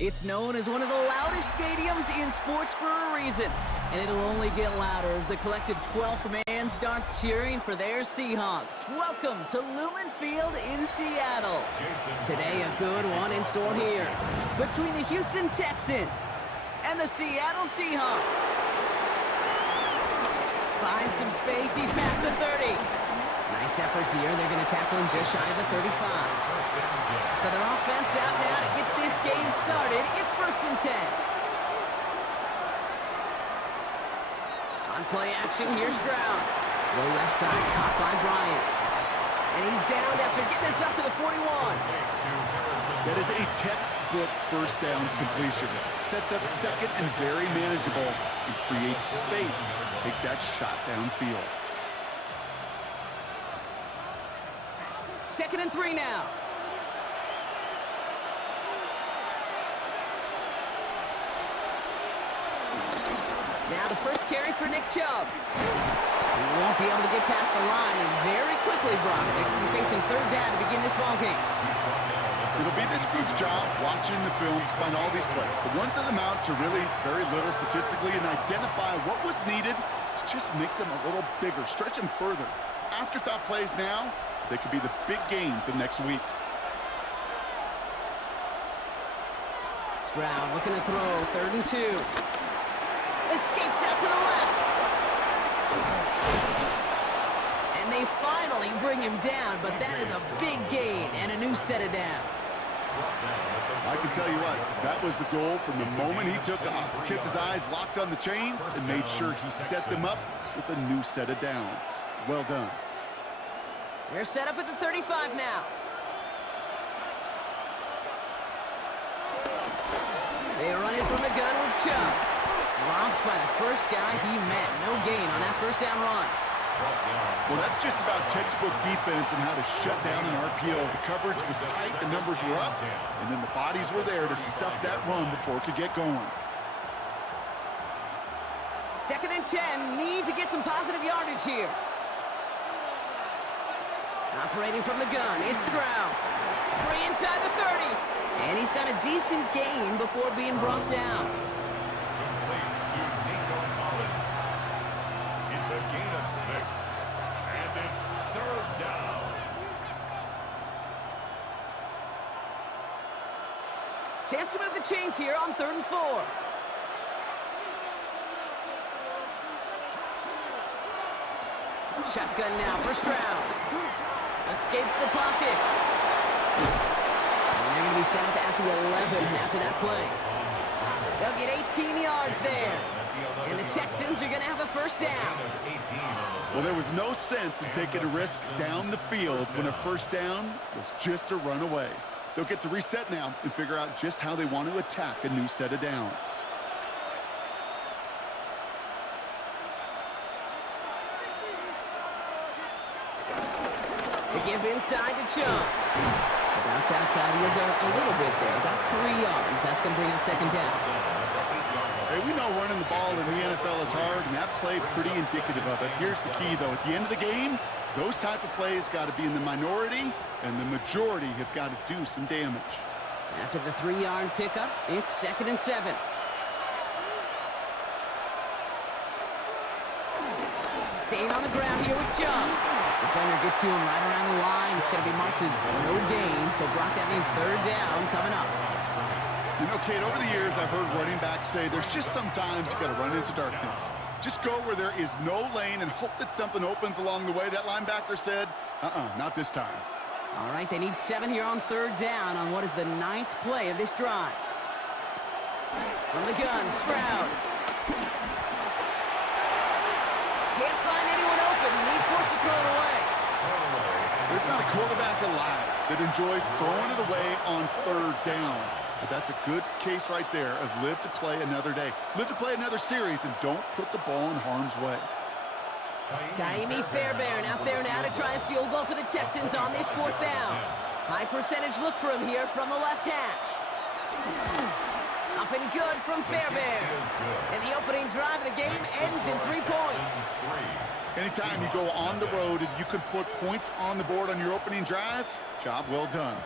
It's known as one of the loudest stadiums in sports for a reason, and it'll only get louder as the collective 12th man starts cheering for their Seahawks. Welcome to Lumen Field in Seattle. Today, a good one in store here between the Houston Texans and the Seattle Seahawks. Finds some space, he's past the 30. Nice effort here. They're going to tackle him just shy of the 35. So their offense out now to get this game started. It's 1st and 10. On play action, here's Stroud. Low left side, caught by Bryant. And he's downed after getting this up to the 41. That is a textbook first down completion. Sets up second and very manageable and creates space to take that shot downfield. 2nd and 3 now. Now the first carry for Nick Chubb. He won't be able to get past the line, and very quickly, Brock, they will be facing 3rd down to begin this ballgame. It'll be this group's job watching the film to find all these plays. The ones that amount to really very little statistically and identify what was needed to just make them a little bigger, stretch them further. Afterthought plays now, they could be the big gains of next week. Stroud looking to throw, 3rd and 2. Escapes out to the left. And they finally bring him down, but that is a big gain and a new set of downs. I can tell you what, that was the goal from the moment he took off. Kept his eyes locked on the chains and made sure he set them up with a new set of downs. Well done. They're set up at the 35 now. They run it from the gun with Chubb. Dropped by the first guy he met. No gain on that 1st down run. Well, that's just about textbook defense and how to shut down an RPO. The coverage was tight, the numbers were up, and then the bodies were there to stuff that run before it could get going. 2nd and 10. Need to get some positive yardage here. Operating from the gun, it's Stroud. Free inside the 30. And he's got a decent gain before being brought down. It's a gain of 6, and it's 3rd down. Chance to move the chains here on 3rd and 4. Shotgun now for Stroud. Escapes the pocket. And they're going to be set up at the 11 after that play. They'll get 18 yards there. And the Texans are going to have a 1st down. Well, there was no sense in taking a risk down the field when a 1st down was just a run away. They'll get to reset now and figure out just how they want to attack a new set of downs. They give inside to Chubb. Bounce outside. He has a little bit there. About 3 yards. That's going to bring up 2nd down. Hey, we know running the ball in the NFL is hard, and that play pretty indicative of it. Here's the key, though. At the end of the game, those type of plays got to be in the minority, and the majority have got to do some damage. After the 3-yard pickup, it's 2nd and 7. Staying on the ground here with Chubb. Defender gets to him right around the line. It's going to be marked as no gain, so Brock, that means 3rd down coming up. You know, Kate, over the years, I've heard running backs say there's just sometimes you got to run into darkness. Just go where there is no lane and hope that something opens along the way. That linebacker said, not this time. All right, they need 7 here on 3rd down on what is the 9th play of this drive. From the gun, Stroud. Can't find anyone open. He's forced to throw it away. There's not a quarterback alive that enjoys throwing it away on 3rd down. But that's a good case right there of live to play another day. Live to play another series and don't put the ball in harm's way. Kaimi Fairbairn out there now to try a field goal for the Texans on this 4th down. High percentage look for him here from the left hash. Up and good from Fairbairn. And the opening drive of the game ends in 3 points. Anytime you go on the road and you can put points on the board on your opening drive, job well done.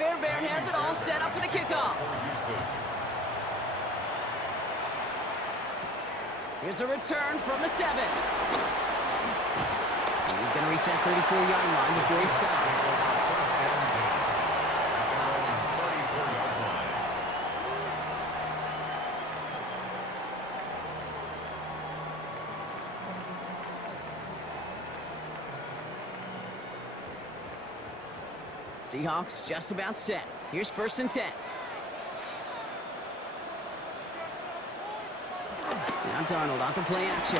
Fairbairn has it all set up for the kickoff. Here's a return from the 7. He's going to reach that 34-yard line before he stops. Seahawks just about set. Here's 1st and 10. Now Darnold off the play action.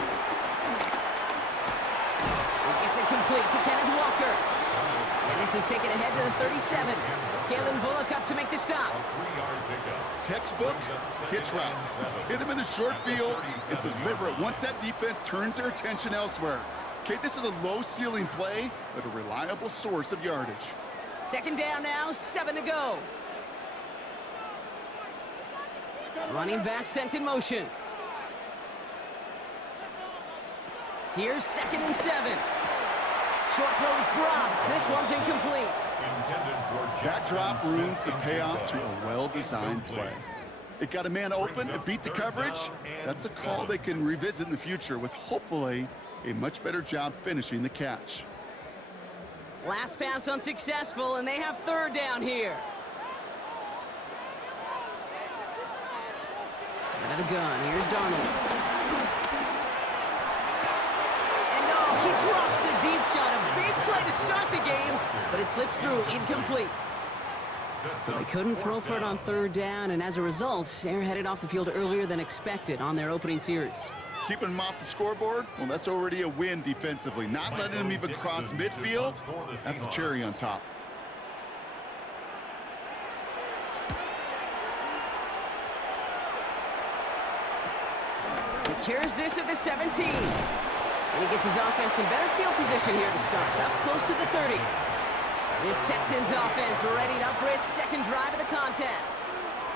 It gets it complete to Kenneth Walker. And this is taken ahead to the 37. Kalen Bullock up to make the stop. Textbook hitch route. Just hit him in the short field and deliver it once that defense turns their attention elsewhere. Okay, this is a low-ceiling play, but a reliable source of yardage. 2nd down now, 7 to go. Running back sent in motion. Here's 2nd and 7. Short throw is dropped. This one's incomplete. That drop ruins the payoff to a well-designed play. It got a man open to beat the coverage. That's a call they can revisit in the future with hopefully a much better job finishing the catch. Last pass unsuccessful, and they have 3rd down here. Out of the gun, here's Darnold. And no, he drops the deep shot. A big play to start the game, but it slips through, incomplete. So they couldn't throw for it on 3rd down, and as a result, they're headed off the field earlier than expected on their opening series. Keeping him off the scoreboard, well, that's already a win defensively. Not letting him even cross midfield, that's the cherry on top. Secures this at the 17. And he gets his offense in better field position here to start. Up close to the 30. This Texans offense readied up for its 2nd drive of the contest.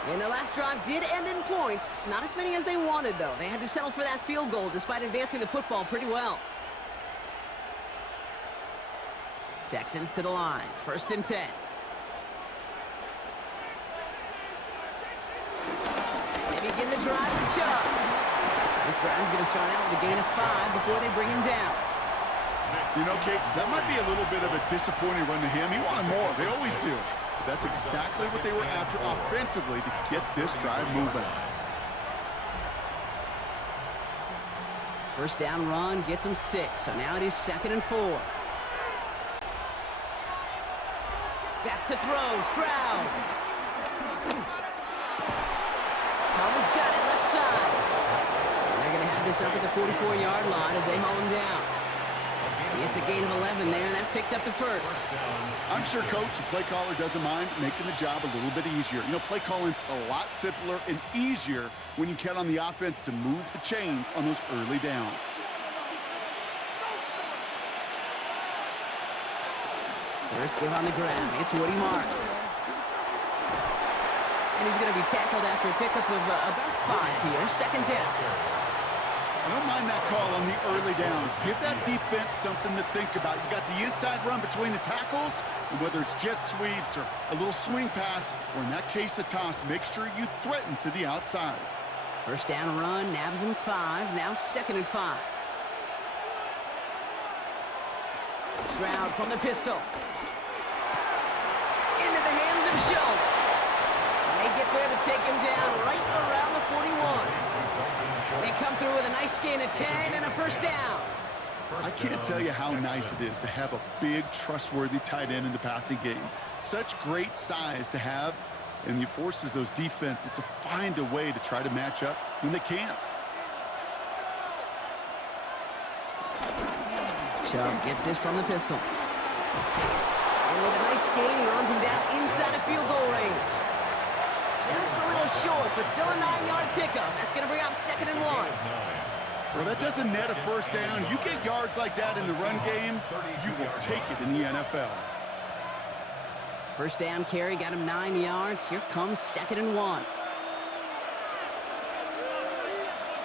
And their last drive did end in points. Not as many as they wanted, though. They had to settle for that field goal despite advancing the football pretty well. Texans to the line. 1st and 10. They begin the drive with Chubb. This drive's going to start out with a gain of 5 before they bring him down. You know, Kate, that might be a little bit of a disappointing run to him. He wanted more. They always do. That's exactly what they were after offensively to get this drive moving. 1st down run gets them 6, so now it is 2nd and 4. Back to throw, Stroud. Collins got it left side. And they're going to have this up at the 44-yard line as they haul him down. It's a gain of 11 there, and that picks up the 1st. I'm sure, Coach, the play caller doesn't mind making the job a little bit easier. You know, play calling's a lot simpler and easier when you count on the offense to move the chains on those early downs. First give on the ground. It's Woody Marks. And he's going to be tackled after a pickup of about 5 here. 2nd down. I don't mind that call on the early downs. Give that defense something to think about. You got the inside run between the tackles, and whether it's jet sweeps or a little swing pass, or in that case a toss, make sure you threaten to the outside. 1st down run, nabs him 5, now 2nd and 5. Stroud from the pistol. Into the hands of Schultz. And they get there to take him down right around the 41. They come through with a nice gain of 10 and a 1st down. I can't tell you how nice it is to have a big, trustworthy tight end in the passing game. Such great size to have, and it forces those defenses to find a way to try to match up when they can't. Chubb gets this from the pistol. And with a nice gain, he runs him down inside a field goal range. Just a little short, but still a 9-yard pickup. That's going to bring up 2nd and 1. Well, that doesn't net a 1st down. You get yards like that in the run game, you will take it in the NFL. 1st down carry got him 9 yards. Here comes 2nd and 1.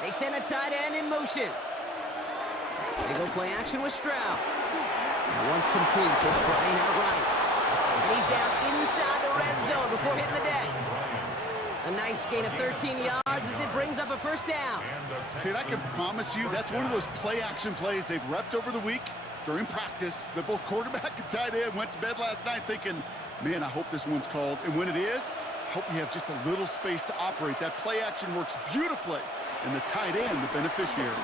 They send a tight end in motion. They go play action with Stroud. And once complete, it's Brian outright. And he's down inside the red zone before hitting the deck. A nice gain of 13 yards as it brings up a first down. Kid, I can promise you that's one of those play-action plays they've repped over the week during practice. That both quarterback and tight end went to bed last night thinking, man, I hope this one's called. And when it is, I hope you have just a little space to operate. That play-action works beautifully, and the tight end, the beneficiary.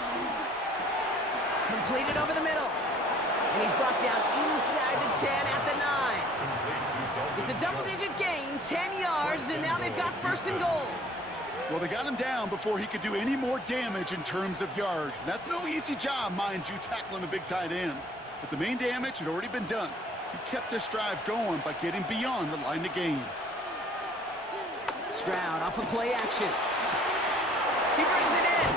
Completed over the middle. And he's brought down inside the 10 at the 9. It's a double-digit gain, 10 yards, and now they've got first and goal. Well, they got him down before he could do any more damage in terms of yards. That's no easy job, mind you, tackling a big tight end. But the main damage had already been done. He kept this drive going by getting beyond the line of game. Stroud off of play action. He brings it in.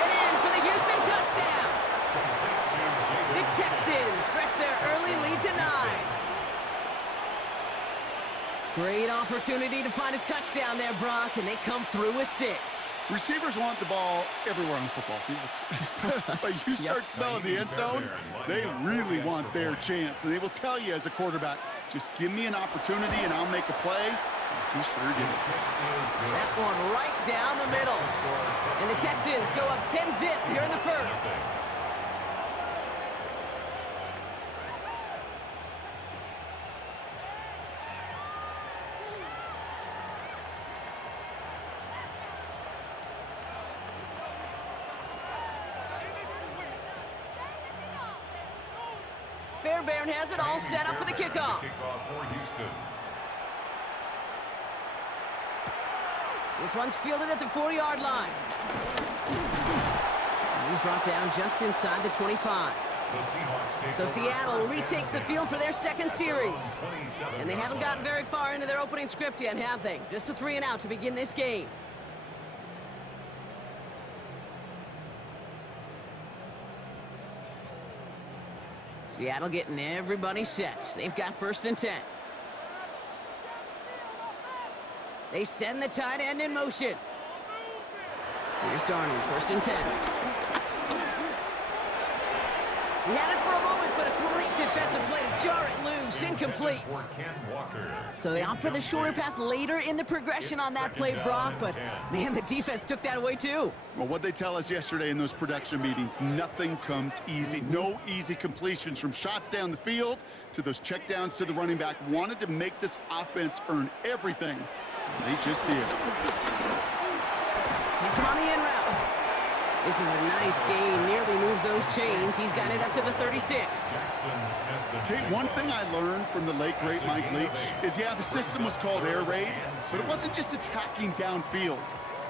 And in for the Houston touchdown. The Texans stretch their early lead to 9. Great opportunity to find a touchdown there, Brock, and they come through with 6. Receivers want the ball everywhere on the football field. But you start smelling the end zone, they really want their chance. And they will tell you as a quarterback, just give me an opportunity and I'll make a play. He sure did. That one right down the middle. And the Texans go up 10-zip here in the first. Fairbairn has it all set up for the kickoff. This one's fielded at the 4-yard line. And he's brought down just inside the 25. So Seattle retakes the field for their second series. And they haven't gotten very far into their opening script yet, have they? Just a 3-and-out to begin this game. Seattle getting everybody set. They've got first and 10. They send the tight end in motion. Here's Darnold, first and 10. He had it for a moment, but a great defensive play to jar it loose. Incomplete. So they opt for the shorter pass later in the progression on that play, Brock, but man, the defense took that away too. Well, what they tell us yesterday in those production meetings, nothing comes easy. No easy completions from shots down the field to those checkdowns to the running back. Wanted to make this offense earn everything. They just did. Hits him on the in route. This is a nice gain. Nearly moves those chains. He's got it up to the 36. Okay, one thing I learned from the late, great Mike Leach is, yeah, the system was called air raid, but it wasn't just attacking downfield.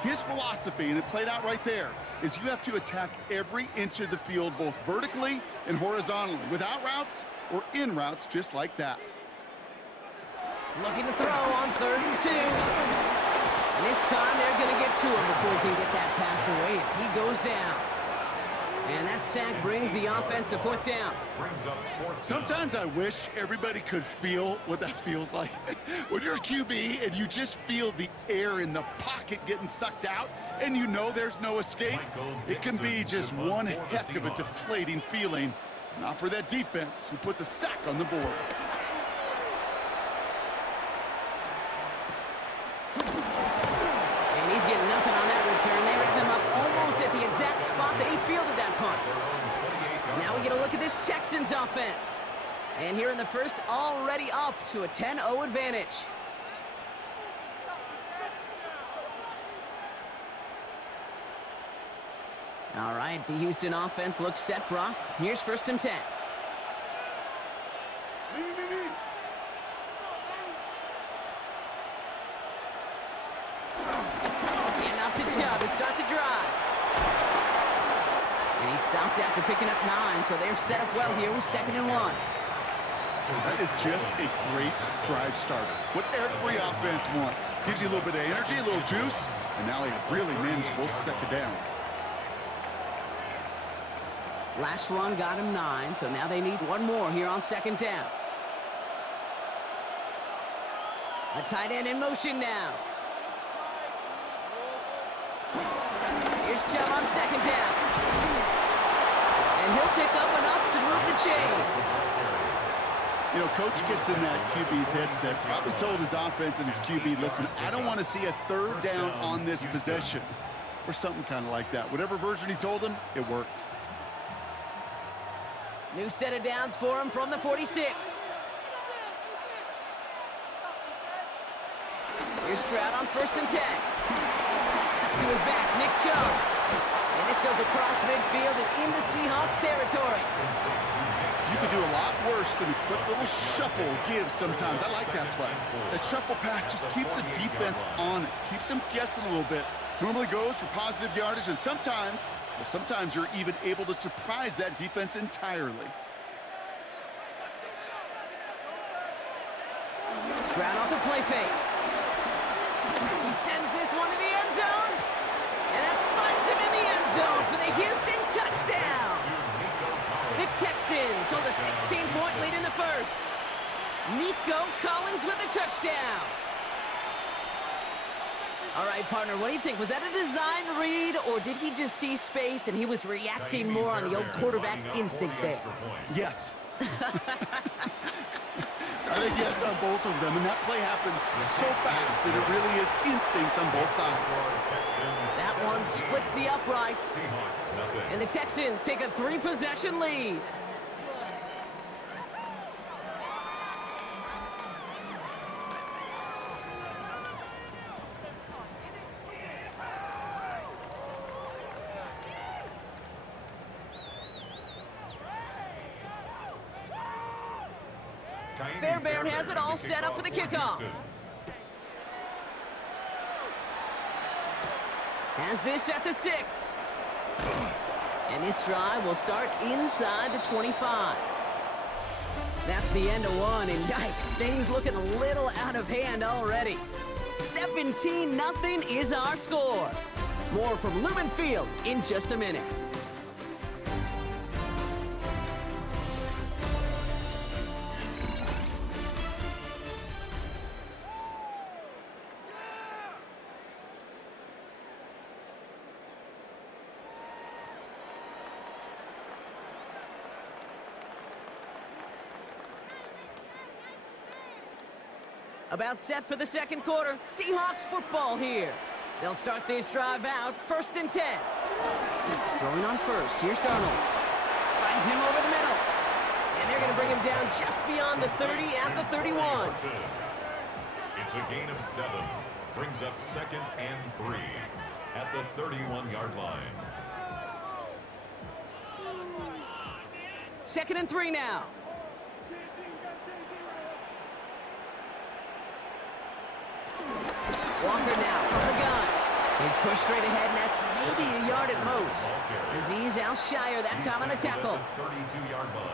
His philosophy, and it played out right there, is you have to attack every inch of the field, both vertically and horizontally, without routes or in routes just like that. Looking to throw on 3rd and 2. And this time they're going to get to him before he can get that pass away as he goes down. And that sack brings the offense to 4th down. Sometimes I wish everybody could feel what that feels like. When you're a QB and you just feel the air in the pocket getting sucked out and you know there's no escape, it can be just one heck of a deflating feeling. Not for that defense who puts a sack on the board. And he's getting nothing on that return. They wrapped him up almost at the exact spot that he fielded that punt. Now we get a look at this Texans offense. And here in the first, already up to a 10-0 advantage. All right, the Houston offense looks set, Brock. Here's 1st and 10. To start the drive. And he stopped after picking up 9, so they're set up well here with 2nd and 1. That is just a great drive starter. What every offense wants. Gives you a little bit of energy, a little juice, and now a really manageable 2nd down. Last run got him 9, so now they need one more here on 2nd down. A tight end in motion now. Here's Chubb on 2nd down. And he'll pick up enough to move the chains. You know, coach gets in that QB's headset, probably told his offense and his QB, listen, I don't want to see a third down on this possession, or something kind of like that. Whatever version he told him, it worked. New set of downs for him from the 46. Here's Stroud on 1st and 10. That's to his back, Nick Chubb. And this goes across midfield and into Seahawks territory. You could do a lot worse than a quick little shuffle give sometimes. I like that play. That shuffle pass just keeps the defense honest, keeps them guessing a little bit. Normally goes for positive yardage, and sometimes you're even able to surprise that defense entirely. Stroud off the play fake. He sends this one to the end zone. And that finds him in the end zone for the Houston touchdown. The Texans hold a 16-point lead in the first. Nico Collins with the touchdown. All right, partner, what do you think? Was that a design read, or did he just see space and he was reacting more on the old quarterback instinct there? Yes. I think yes on both of them, and that play happens so fast that it really is instincts on both sides. That one splits the uprights, and the Texans take a 3-possession lead. Fairbairn has it all set up for the kickoff. Has this at the 6. And this drive will start inside the 25. That's the end of one, and yikes, things looking a little out of hand already. 17-0 is our score. More from Lumen Field in just a minute. About set for the second quarter. Seahawks football here. They'll start this drive out 1st and 10. Rolling on first. Here's Darnold. Finds him over the middle. And they're going to bring him down just beyond the 30 at the 31. It's a gain of 7. Brings up 2nd and 3 at the 31-yard line. 2nd and 3 now. Walker now from the gun. He's pushed straight ahead, and that's maybe a yard at most. As he's out shyer that time on the tackle.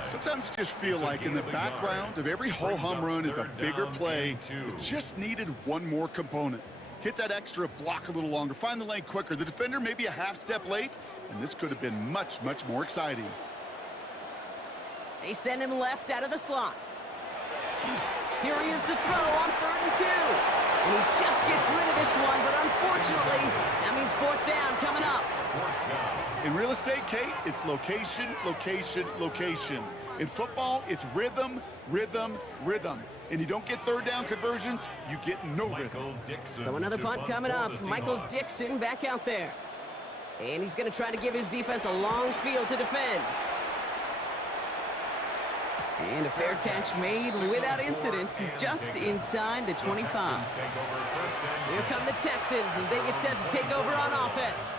Sometimes you just feel like in the background of every ho-hum run is a bigger play that just needed one more component. Hit that extra block a little longer, find the lane quicker. The defender may be a half step late, and this could have been much, much more exciting. They send him left out of the slot. Here he is to throw on 3rd and 2. And he just gets rid of this one, but unfortunately, that means 4th down coming up. In real estate, Kate, it's location, location, location. In football, it's rhythm, rhythm, rhythm. And you don't get 3rd down conversions, you get no rhythm. So another punt coming up. Michael Dixon back out there. And he's going to try to give his defense a long field to defend. And a fair catch made without incident just inside the 25. Here come the Texans as they get set to take over on offense.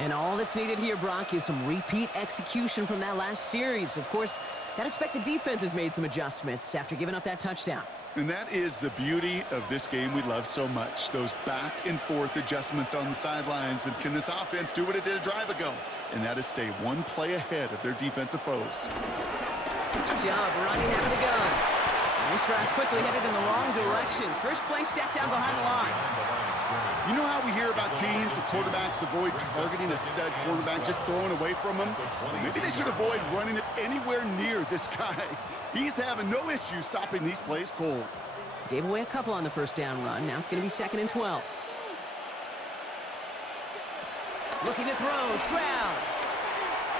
And all that's needed here, Brock, is some repeat execution from that last series. Of course, I'd expect the defense has made some adjustments after giving up that touchdown. And that is the beauty of this game we love so much. Those back and forth adjustments on the sidelines. And can this offense do what it did a drive ago? And that is stay one play ahead of their defensive foes. Good job running out of the gun. And this drive's quickly headed in the wrong direction. First play set down behind the line. You know how we hear about teams and quarterbacks avoid targeting a stud quarterback, just throwing away from him? Well, maybe they should avoid running it anywhere near this guy. He's having no issue stopping these plays cold. Gave away a couple on the first down run. Now it's going to be 2nd and 12. Looking to throw, Stroud.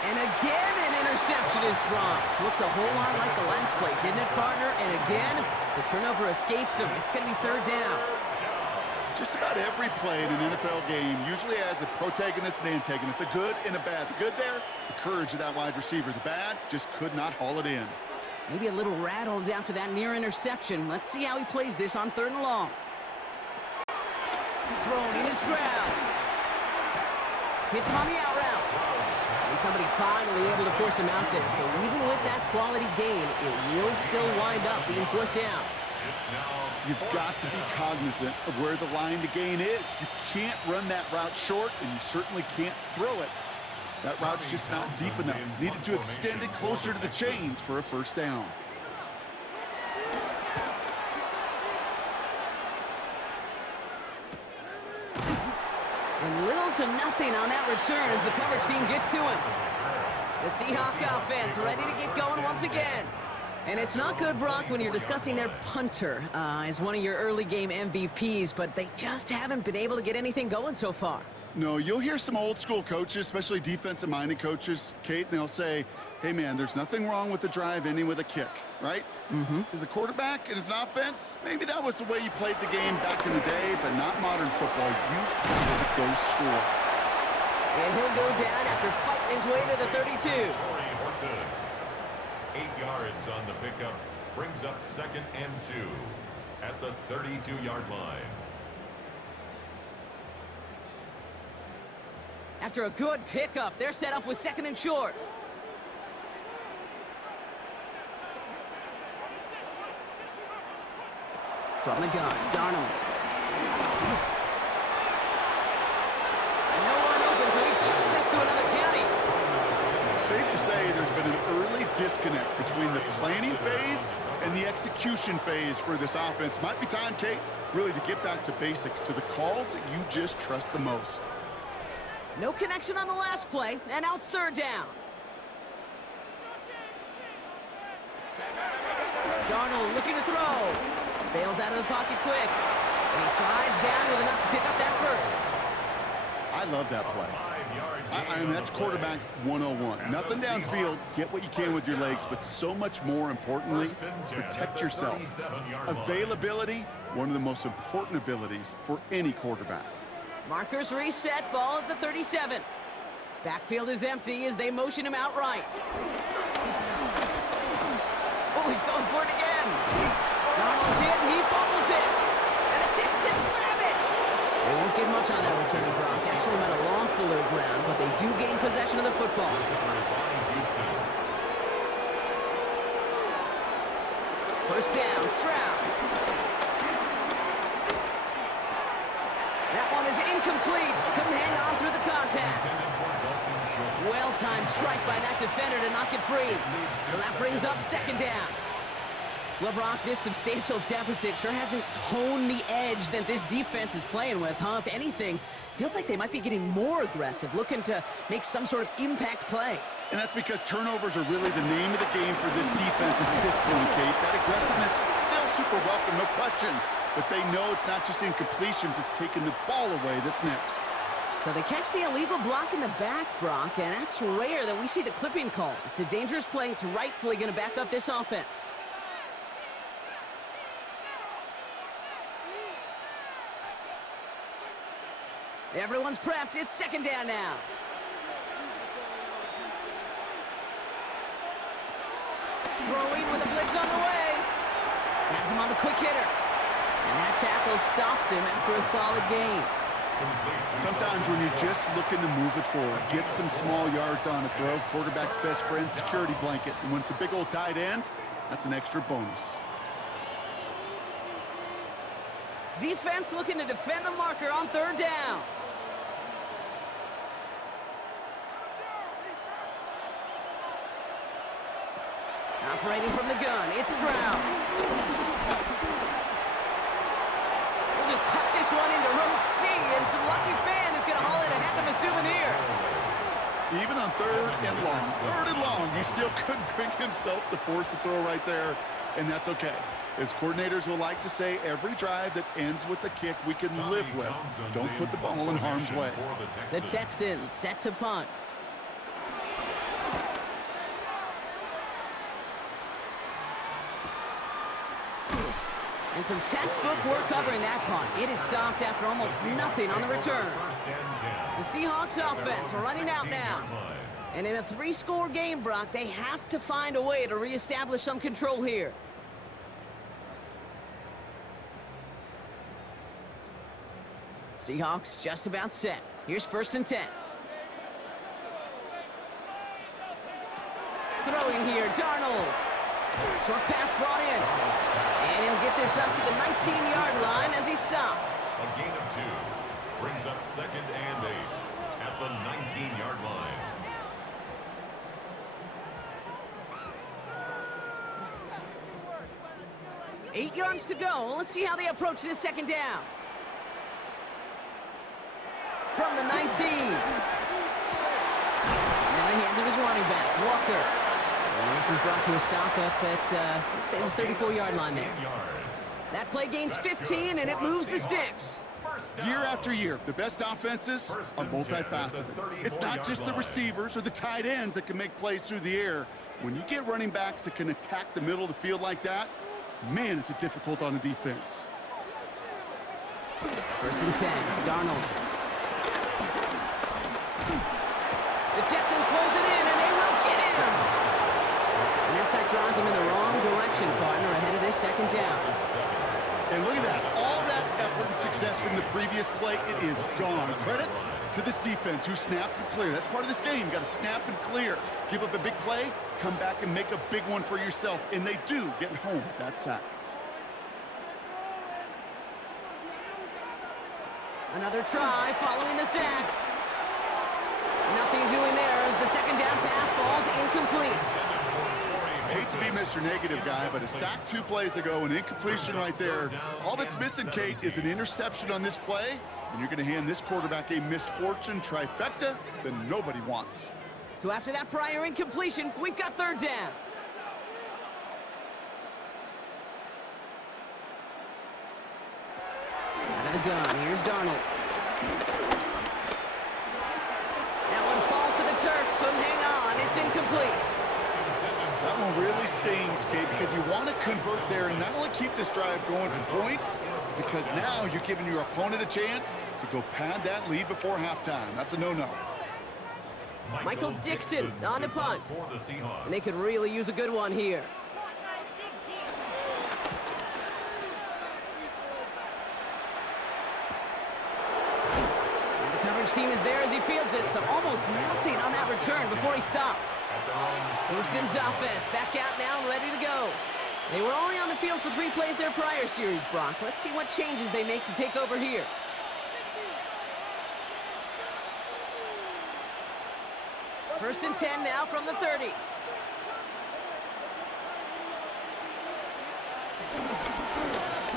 And again, an interception is dropped. Looked a whole lot like the last play, didn't it, partner? And again, the turnover escapes him. It's going to be third down. Just about every play in an NFL game usually has a protagonist and antagonist, a good and a bad. The good there, the courage of that wide receiver. The bad, just could not haul it in. Maybe a little rattled after that near interception. Let's see how he plays this on 3rd and long. Throwing is Stroud. Hits him on the out route. And somebody finally able to force him out there. So even with that quality gain, it will still wind up being 4th down. You've got to be cognizant of where the line to gain is. You can't run that route short, and you certainly can't throw it. That route's just not deep enough. Needed to extend it closer to the chains for a 1st down. And little to nothing on that return as the coverage team gets to him. The Seahawks offense ready to get going once again. And it's not good, Brock, when you're discussing their punter as one of your early game MVPs, but they just haven't been able to get anything going so far. No, you'll hear some old school coaches, especially defensive-minded coaches, Kate, and they'll say, hey, man, there's nothing wrong with the drive ending with a kick, right? As a quarterback and as an offense, maybe that was the way you played the game back in the day, but not modern football. You've got to go score. And he'll go down after fighting his way to the 32. 8 yards on the pickup, brings up 2nd and 2 at the 32-yard line. After a good pickup, they're set up with 2nd and short. From the gun, Darnold. No one open, so he chucks this to another county. Safe to say there's been an early disconnect between the planning phase and the execution phase for this offense. Might be time, Kate, really to get back to basics, to the calls that you just trust the most. No connection on the last play, and now it's 3rd down. Darnold looking to throw. Bails out of the pocket quick. And he slides down with enough to pick up that first. I love that play. I mean, that's quarterback 101. Nothing downfield, get what you can with your legs, but so much more importantly, protect yourself. Availability, one of the most important abilities for any quarterback. Markers reset, ball at the 37. Backfield is empty as they motion him outright. Oh, he's going for it again. Darnold hit, and he fumbles it. And the Texans grab it. They won't get much on that return, Brock. Actually might have lost a little ground, but they do gain possession of the football. First down, Stroud. That one is incomplete. Couldn't hang on through the contact. Well-timed strike by that defender to knock it free. So that brings up 2nd down. Well, Brock, this substantial deficit sure hasn't toned the edge that this defense is playing with, huh? If anything, feels like they might be getting more aggressive, looking to make some sort of impact play. And that's because turnovers are really the name of the game for this defense at this point, Kate. That aggressiveness still super welcome, no question. But they know it's not just incompletions, it's taking the ball away that's next. So they catch the illegal block in the back, Brock, and that's rare that we see the clipping call. It's a dangerous play. It's rightfully going to back up this offense. Everyone's prepped. It's 2nd down now. Throwing with a blitz on the way. Has him on the quick hitter. And that tackle stops him after a solid gain. Sometimes when you're just looking to move it forward, get some small yards on a throw, quarterback's best friend, security blanket. And when it's a big old tight end, that's an extra bonus. Defense looking to defend the marker on 3rd down. Operating from the gun, it's Stroud. We'll just huck this one into row C, and some lucky fan is going to haul in a heck of a souvenir. Even on 3rd and long, he still couldn't bring himself to force the throw right there, and that's okay. As coordinators will like to say, every drive that ends with a kick we can live with. Don't put the ball in harm's way. The Texans set to punt. And some textbook work covering that punt. It is stopped after almost nothing on the return. The Seahawks offense are running out now. And in a 3-score game, Brock, they have to find a way to reestablish some control here. Seahawks just about set. Here's 1st and 10. Throwing here, Darnold. Short pass brought in. And he'll get this up to the 19-yard line as he stopped. A gain of 2 brings up 2nd and 8 at the 19-yard line. Eight yards to go. Let's see how they approach this 2nd down. From the 19. Now he hands it his running back, Walker. And this is brought to a stop up at, let's say, the 34-yard line there. That play gains 15, and it moves the sticks. Year after year, the best offenses are multifaceted. It's not just the receivers or the tight ends that can make plays through the air. When you get running backs that can attack the middle of the field like that, man, is it difficult on the defense. 1st and 10, Darnold. The Texans close it in, and they will get him. And that sack draws him in the wrong direction, partner, ahead of this 2nd down. And look at that. All that effort and success from the previous play, it is gone. Credit to this defense who snapped and clear. That's part of this game. You got to snap and clear. Give up a big play, come back and make a big one for yourself. And they do, getting home with that sack. Another try following the sack. Nothing doing there as the 2nd down pass falls incomplete. I hate to be Mr. Negative guy, but a sack 2 plays ago, an incompletion right there. All that's missing, Kate, is an interception on this play, and you're going to hand this quarterback a misfortune trifecta that nobody wants. So after that prior incompletion, we've got 3rd down. Out of the gun, here's Darnold. That one falls to the turf, couldn't hang on, it's incomplete. That one really stings, Kate, because you want to convert there and not only keep this drive going for points, because now you're giving your opponent a chance to go pad that lead before halftime. That's a no-no. Michael Dixon on the punt. And they could really use a good one here. And the coverage team is there as he fields it, so almost nothing on that return before he stopped. Houston's offense back out now, ready to go. They were only on the field for 3 plays their prior series, Brock. Let's see what changes they make to take over here. First and 10 now from the 30.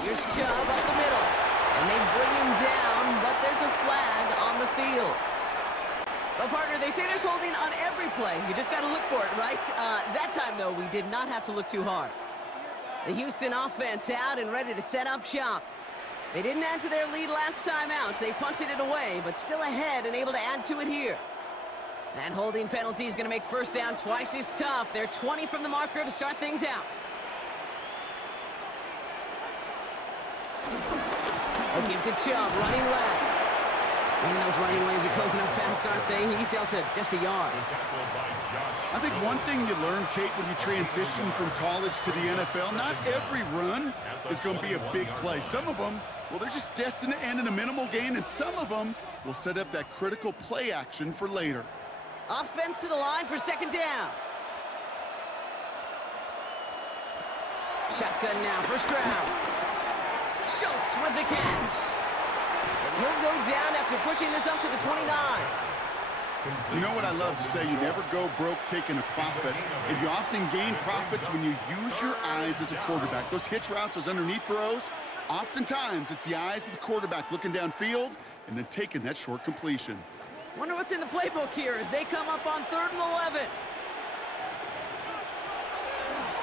Here's Chubb up the middle. And they bring him down, but there's a flag on the field. Well, partner, they say there's holding on every play. You just got to look for it, right? That time, though, we did not have to look too hard. The Houston offense out and ready to set up shop. They didn't add to their lead last time out. They punted it away, but still ahead and able to add to it here. That holding penalty is going to make 1st down twice as tough. They're 20 from the marker to start things out. They'll give to Chubb, running left. Man, those running lanes are closing up fast, aren't they? He's held to just a yard. I think one thing you learn, Kate, when you transition from college to the NFL, not every run is going to be a big play. Some of them, well, they're just destined to end in a minimal gain, and some of them will set up that critical play action for later. Offense to the line for 2nd down. Shotgun now for Stroud. Schultz with the catch. And he'll go down after pushing this up to the 29. You know what I love to say? You never go broke taking a profit. And you often gain profits when you use your eyes as a quarterback. Those hitch routes, those underneath throws, oftentimes it's the eyes of the quarterback looking downfield and then taking that short completion. Wonder what's in the playbook here as they come up on 3rd and 11.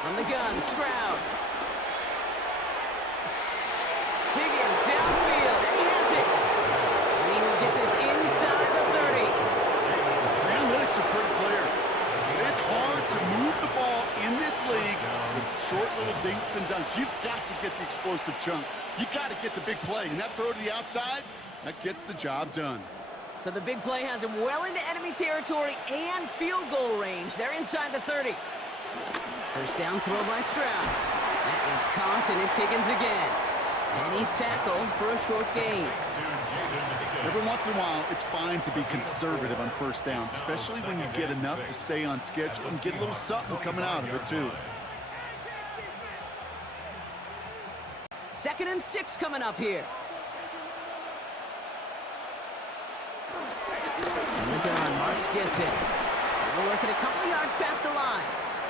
From the gun, Stroud. Higgins downfield, and he has it. And he will get this inside the 30. The analytics are pretty clear. It's hard to move the ball in this league with short little dinks and dunks. defense, you've got to get the explosive chunk. You got to get the big play, and that throw to the outside, that gets the job done. So the big play has him well into enemy territory and field goal range. They're inside the 30. First down throw by Stroud. That is caught, and it's Higgins again. And he's tackled for a short gain. Every once in a while, it's fine to be conservative on first down, especially when you get enough to stay on schedule and get a little something coming out of it, too. 2nd and 6 coming up here. And the gun, Marks gets it. They're working a couple of yards past the line.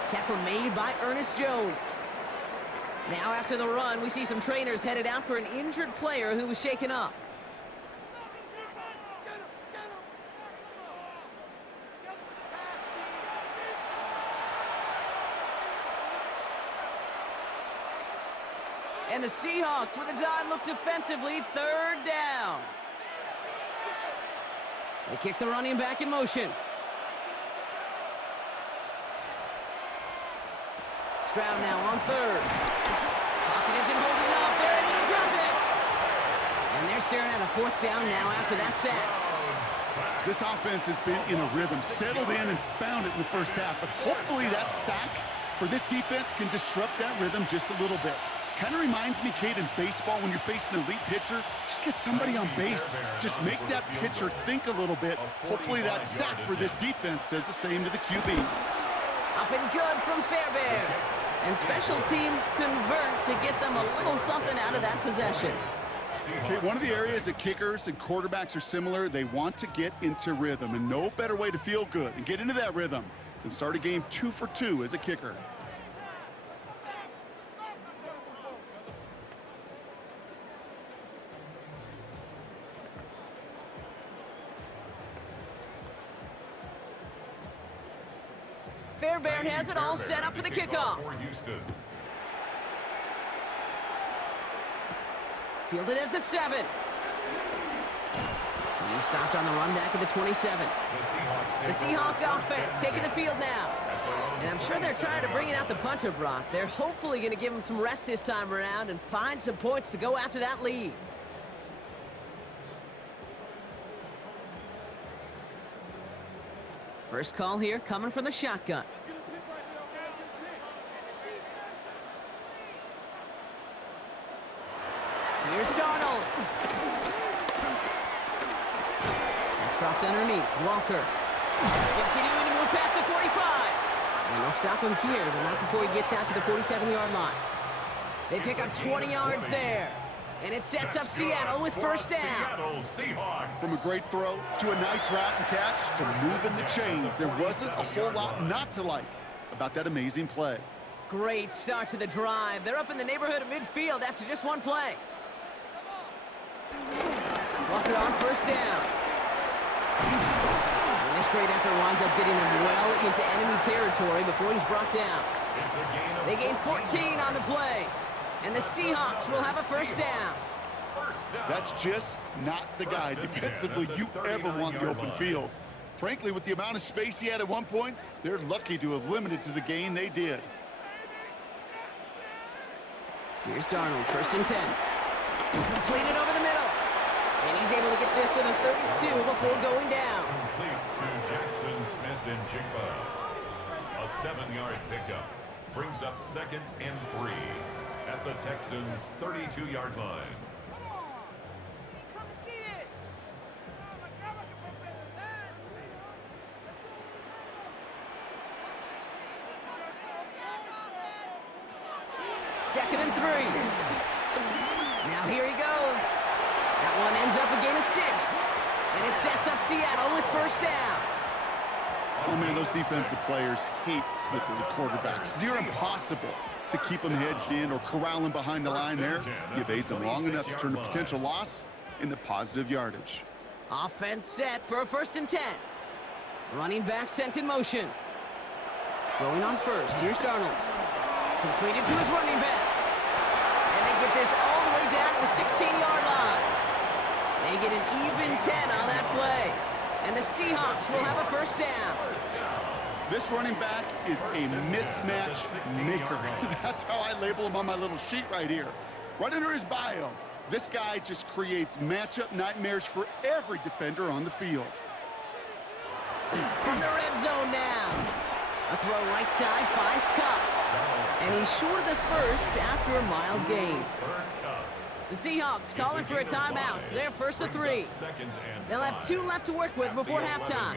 Tackle made by Ernest Jones. Now after the run, we see some trainers headed out for an injured player who was shaken up. And the Seahawks with a dime look defensively, 3rd down. They kick the running back in motion. Stroud now on 3rd. Pocket isn't holding up. They're able to drop it. And they're staring at a 4th down now after that sack. This offense has been in a rhythm, settled in and found it in the first half. But hopefully that sack for this defense can disrupt that rhythm just a little bit. Kind of reminds me, Kate, in baseball, when you're facing an elite pitcher, just get somebody on base. Just make that pitcher think a little bit. Hopefully that sack for this defense does the same to the QB. Up and good from Fairbairn. And special teams convert to get them a little something out of that possession. Okay, one of the areas that kickers and quarterbacks are similar, they want to get into rhythm. And no better way to feel good and get into that rhythm than start a game 2 for 2 as a kicker. Fairbairn has it all set up for the kickoff. Fielded at the 7. He's stopped on the run back at the 27. The Seahawk offense taking the field now. And I'm sure they're tired of bringing out the punter, Brock. They're hopefully going to give him some rest this time around and find some points to go after that lead. First call here coming from the shotgun. Here's Darnold. That's dropped underneath. Walker. Continuing to move past the 45. And they'll stop him here, but not before he gets out to the 47-yard line. They pick up 20 yards there. And it sets up Seattle with first down. From a great throw to a nice route and catch to moving the chains, there wasn't a whole lot not to like about that amazing play. Great start to the drive. They're up in the neighborhood of midfield after just one play. Walker on first down. And this great effort winds up getting them well into enemy territory before he's brought down. They gain 14 on the play. And the Seahawks will have a first down. That's just not the guy defensively you ever want the open field. Frankly, with the amount of space he had at one point, they're lucky to have limited to the gain they did. Here's Darnold, 1st and 10. Completed over the middle. And he's able to get this to the 32 before going down. Complete to Jackson Smith and Jigba. A 7-yard pickup brings up 2nd and 3 at the Texans' 32-yard line. Second and 3. Now here he goes. That one ends up a gain of 6. And it sets up Seattle with first down. Oh, man, those defensive players hate slippery quarterbacks. Near impossible to keep them hedged in or corral them behind the line there. He evades them long enough to turn a potential loss into positive yardage. Offense set for a 1st and 10. Running back sent in motion. Going on first. Here's Darnold. Completed to his running back. And they get this all the way down to the 16-yard line. They get an even 10 on that play. And the Seahawks will have a first down. This running back is a mismatch maker. That's how I label him on my little sheet right here. Right under his bio, this guy just creates matchup nightmares for every defender on the field. From the red zone now. A throw right side finds Cup. And he's short of the first after a mild gain. The Seahawks calling for a timeout. So they're first to 3. They'll have 2 left to work with before halftime.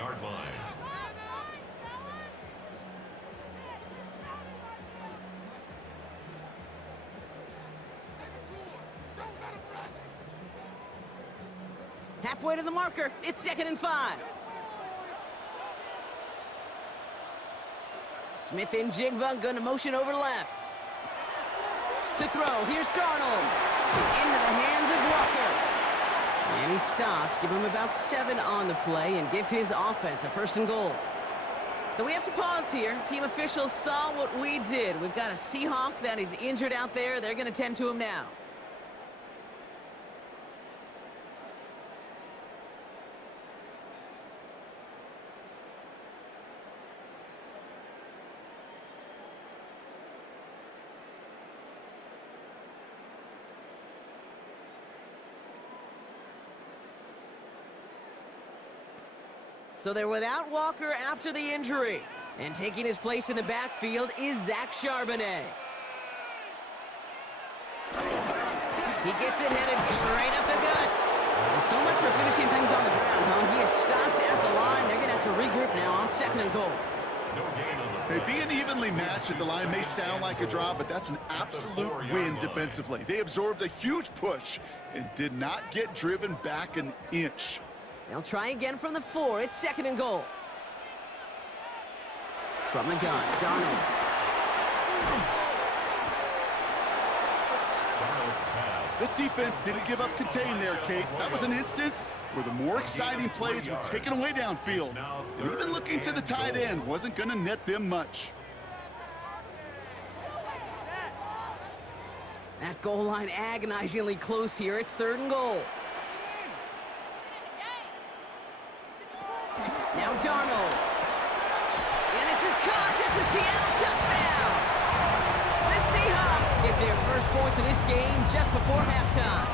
Halfway to the marker. It's 2nd and 5. Smith and Jigba going to motion over left. To throw, here's Darnold. Into the hands of Walker. And he stops, give him about 7 on the play, and give his offense a 1st and goal. So we have to pause here. Team officials saw what we did. We've got a Seahawk that is injured out there. They're going to tend to him now. So they're without Walker after the injury. And taking his place in the backfield is Zach Charbonnet. He gets it headed straight up the gut. So much for finishing things on the ground, huh? He is stopped at the line. They're going to have to regroup now on 2nd and goal. Hey, being evenly matched at the line may sound like a draw, but that's an absolute win defensively. They absorbed a huge push and did not get driven back an inch. They'll try again from the 4. It's 2nd and goal. From the gun, Darnold. This defense didn't give up contain there, Kate. That was an instance where the more exciting plays were taken away downfield. And even looking to the tight end wasn't going to net them much. That goal line agonizingly close here. It's 3rd and goal. Now Darnold. And this is caught. It's a Seattle touchdown. The Seahawks get their first points of this game just before halftime.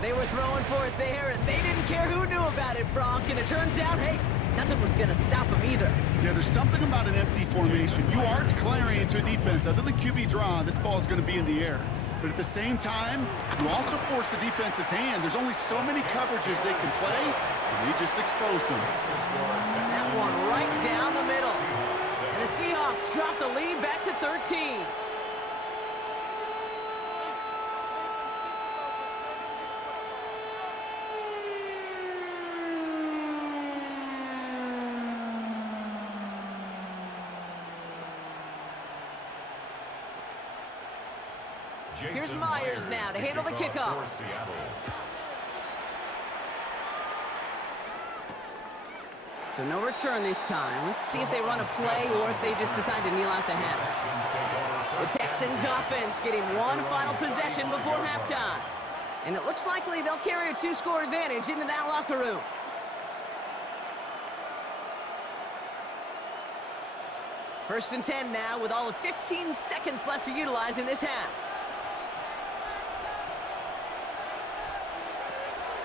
They were throwing for it there, and they didn't care who knew about it, Bronk. And it turns out, hey, nothing was going to stop them either. Yeah, there's something about an empty formation. You are declaring into a defense. Other than QB draw, this ball is going to be in the air. But at the same time, you also force the defense's hand. There's only so many coverages they can play, and they just exposed them. That one right down the middle. And the Seahawks drop the lead back to 13. Here's Myers now to handle the kickoff. So no return this time. Let's see if they run a play or if they just decide to kneel out the half. The Texans offense getting one final possession before halftime. And it looks likely they'll carry a 2-score advantage into that locker room. First and 10 now with all of 15 seconds left to utilize in this half.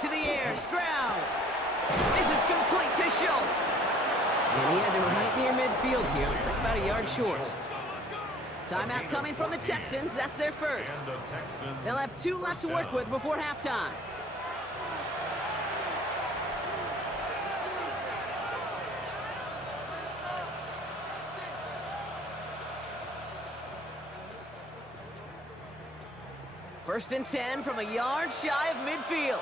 To the air, Stroud. This is complete to Schultz. And he has it right near midfield here. Looks like about a yard short. Timeout coming from the Texans. That's their first. They'll have 2 left to work with before halftime. First and 10 from a yard shy of midfield.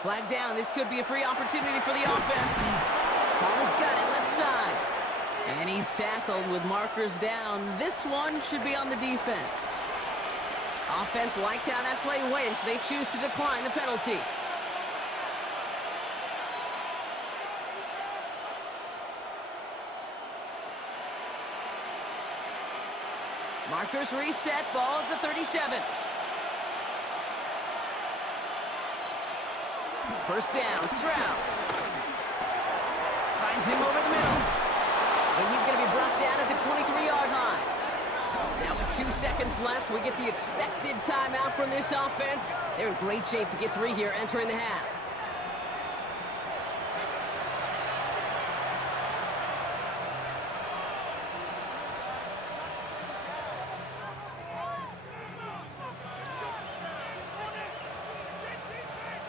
Flag down. This could be a free opportunity for the offense. Collins got it left side. And he's tackled with markers down. This one should be on the defense. Offense liked how that play went, so they choose to decline the penalty. Markers reset, ball at the 37. First down, Stroud. Finds him over the middle. And he's going to be brought down at the 23-yard line. Now with 2 seconds left, we get the expected timeout from this offense. They're in great shape to get 3 here entering the half.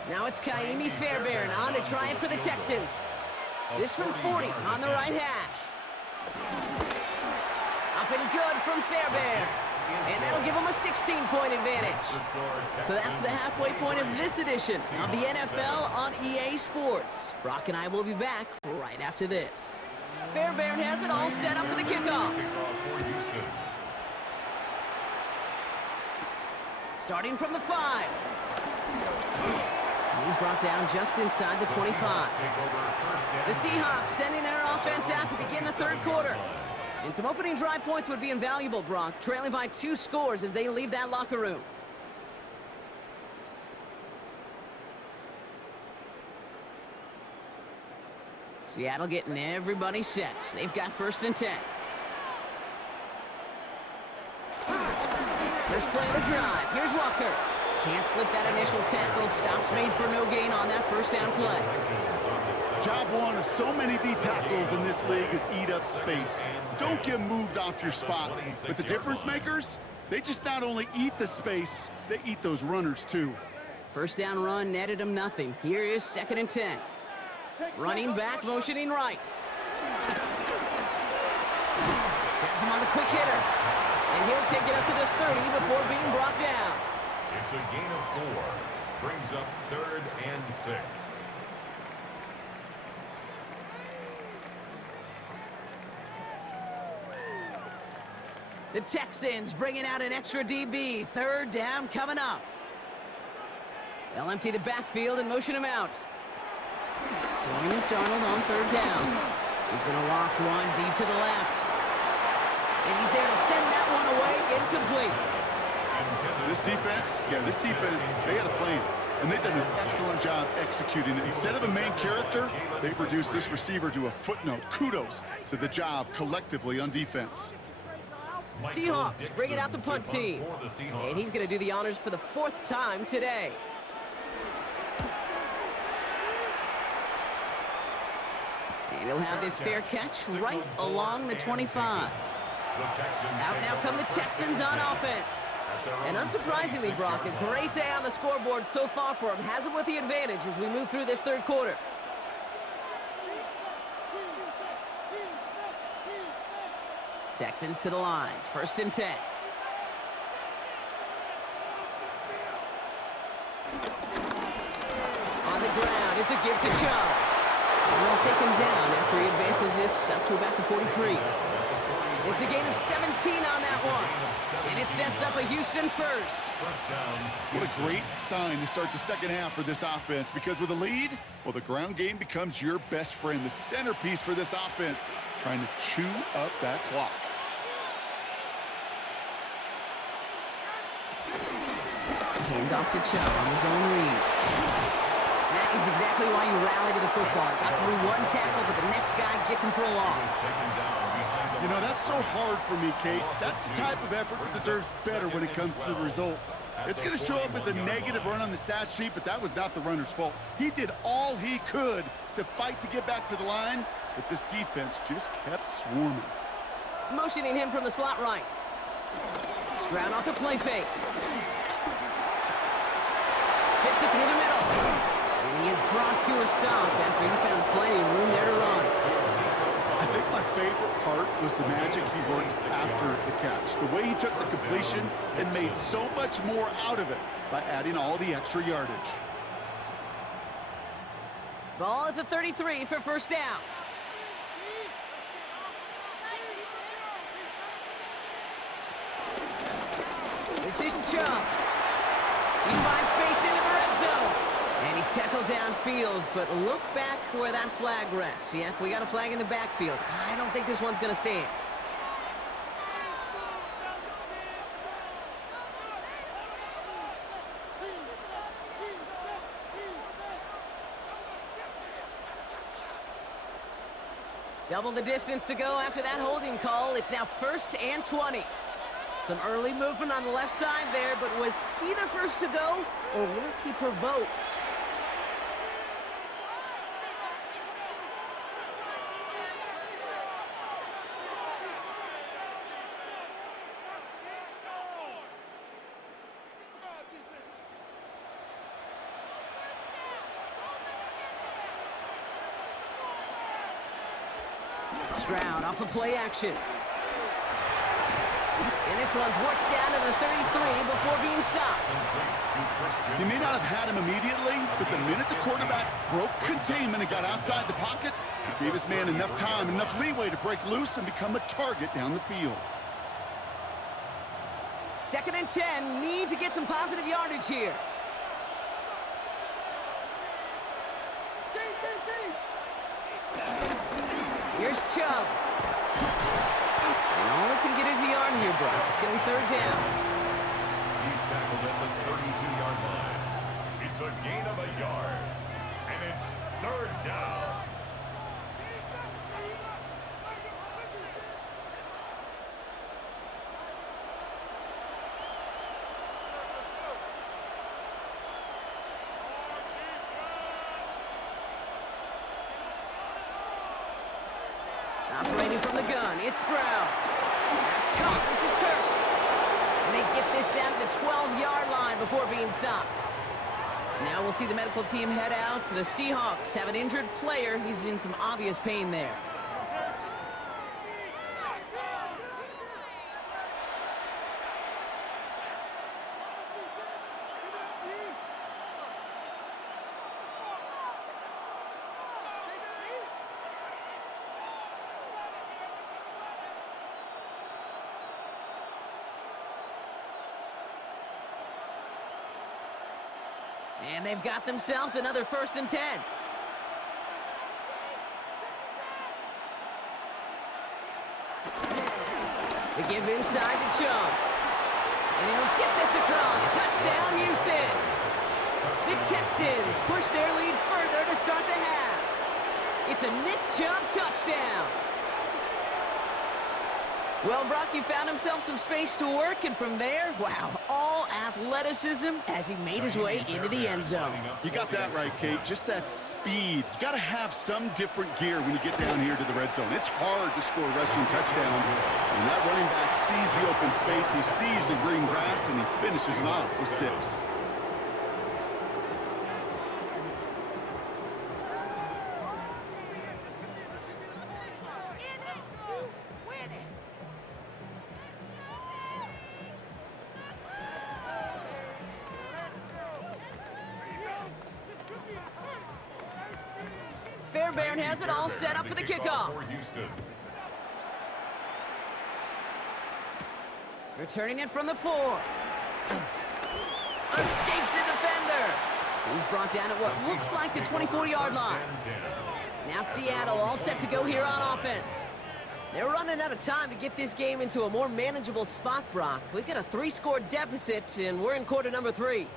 Now it's Kaimi Fairbairn on to try it for the Texans. This from 40 on the right hash. Up and good from Fairbairn. And that'll give them a 16-point advantage. So that's the halfway point of this edition of the NFL on EA Sports. Brock and I will be back right after this. Fairbairn has it all set up for the kickoff. Starting from the 5. He's brought down just inside the 25. The Seahawks sending their offense out to begin the third quarter. And some opening drive points would be invaluable, Brock, trailing by 2 scores as they leave that locker room. Seattle getting everybody set. They've got 1st and 10. First play of the drive. Here's Walker. Can't slip that initial tackle. Stops made for no gain on that first down play. Job one of so many D tackles in this league is eat up space. Don't get moved off your spot. But the difference makers, they just not only eat the space, they eat those runners too. First down run netted him nothing. Here is 2nd and 10. Running back, motioning right. Gets him on the quick hitter. And he'll take it up to the 30 before being brought down. It's a gain of 4. Brings up 3rd and 6. The Texans bringing out an extra DB. 3rd down coming up. They'll empty the backfield and motion him out. Going is Darnold on 3rd down. He's going to loft one deep to the left. And he's there to send that one away incomplete. This defense, they had a plan. And they've done an excellent job executing it. Instead of a main character, they've reduced this receiver to a footnote. Kudos to the job collectively on defense. Seahawks bringing out the punt team. And he's going to do the honors for the 4th time today. And he'll have this fair catch right along the 25. Out now come the Texans on offense. And unsurprisingly, Brock, a great day on the scoreboard so far for him. Has him with the advantage as we move through this 3rd quarter. Texans to the line. 1st and 10. On the ground, it's a give to Chubb. And they'll take him down after he advances this up to about the 43. It's a gain of 17 on that one. And it sets up a Houston first. What a great sign to start the second half for this offense, because with a lead, well, the ground game becomes your best friend, the centerpiece for this offense, trying to chew up that clock. Handoff to Chubb on his own read. That is exactly why you rally to the football. Got through one tackle, but the next guy gets him for a loss. You know, that's so hard for me, Kate. That's the type of effort that deserves better when it comes to the results. It's going to show up as a negative run on the stat sheet, but that was not the runner's fault. He did all he could to fight to get back to the line, but this defense just kept swarming. Motioning him from the slot right. Stroud off the play fake. Fits it through the middle. And he is brought to a stop after he found plenty of room there to run. I think my favorite part was the magic he worked after the catch. The way he took the completion and made so much more out of it by adding all the extra yardage. Ball at the 33 for first down. This is Chubb. He finds space into the red zone. And he's tackled downfield, but look back where that flag rests. Yep, we got a flag in the backfield. I don't think this one's going to stand. Double the distance to go after that holding call. It's now 1st and 20. Some early movement on the left side there, but was he the first to go, or was he provoked? Stroud off of play action. And this one's worked down to the 33 before being stopped. He may not have had him immediately, but the minute the quarterback broke containment and got outside the pocket, it gave his man enough time, enough leeway to break loose and become a target down the field. 2nd and 10, need to get some positive yardage here. Here's Chubb. And all he can get is a yard here, Brock. It's going to be 3rd down. He's tackled at the 32-yard line. It's a gain of a yard. And it's 3rd down. Operating from the gun, it's Stroud. That's caught. This is Kirk. And they get this down to the 12-yard line before being stopped. Now we'll see the medical team head out. The Seahawks have an injured player. He's in some obvious pain there. And they've got themselves another 1st and 10. They give inside to Chubb. And he'll get this across. Touchdown, Houston. The Texans push their lead further to start the half. It's a Nick Chubb touchdown. Well, Brock, he found himself some space to work, and from there, wow, all athleticism as he made his way into the end zone. You got that right, Kate. Just that speed. You got to have some different gear when you get down here to the red zone. It's hard to score rushing touchdowns. And that running back sees the open space, he sees the green grass, and he finishes it off with 6. Fairbairn has it all set up for the kickoff. Returning it from the 4. Escapes a defender. He's brought down at what looks like the 24-yard line. Now Seattle all set to go here on offense. They're running out of time to get this game into a more manageable spot, Brock. We've got a 3-score deficit, and we're in quarter number 3.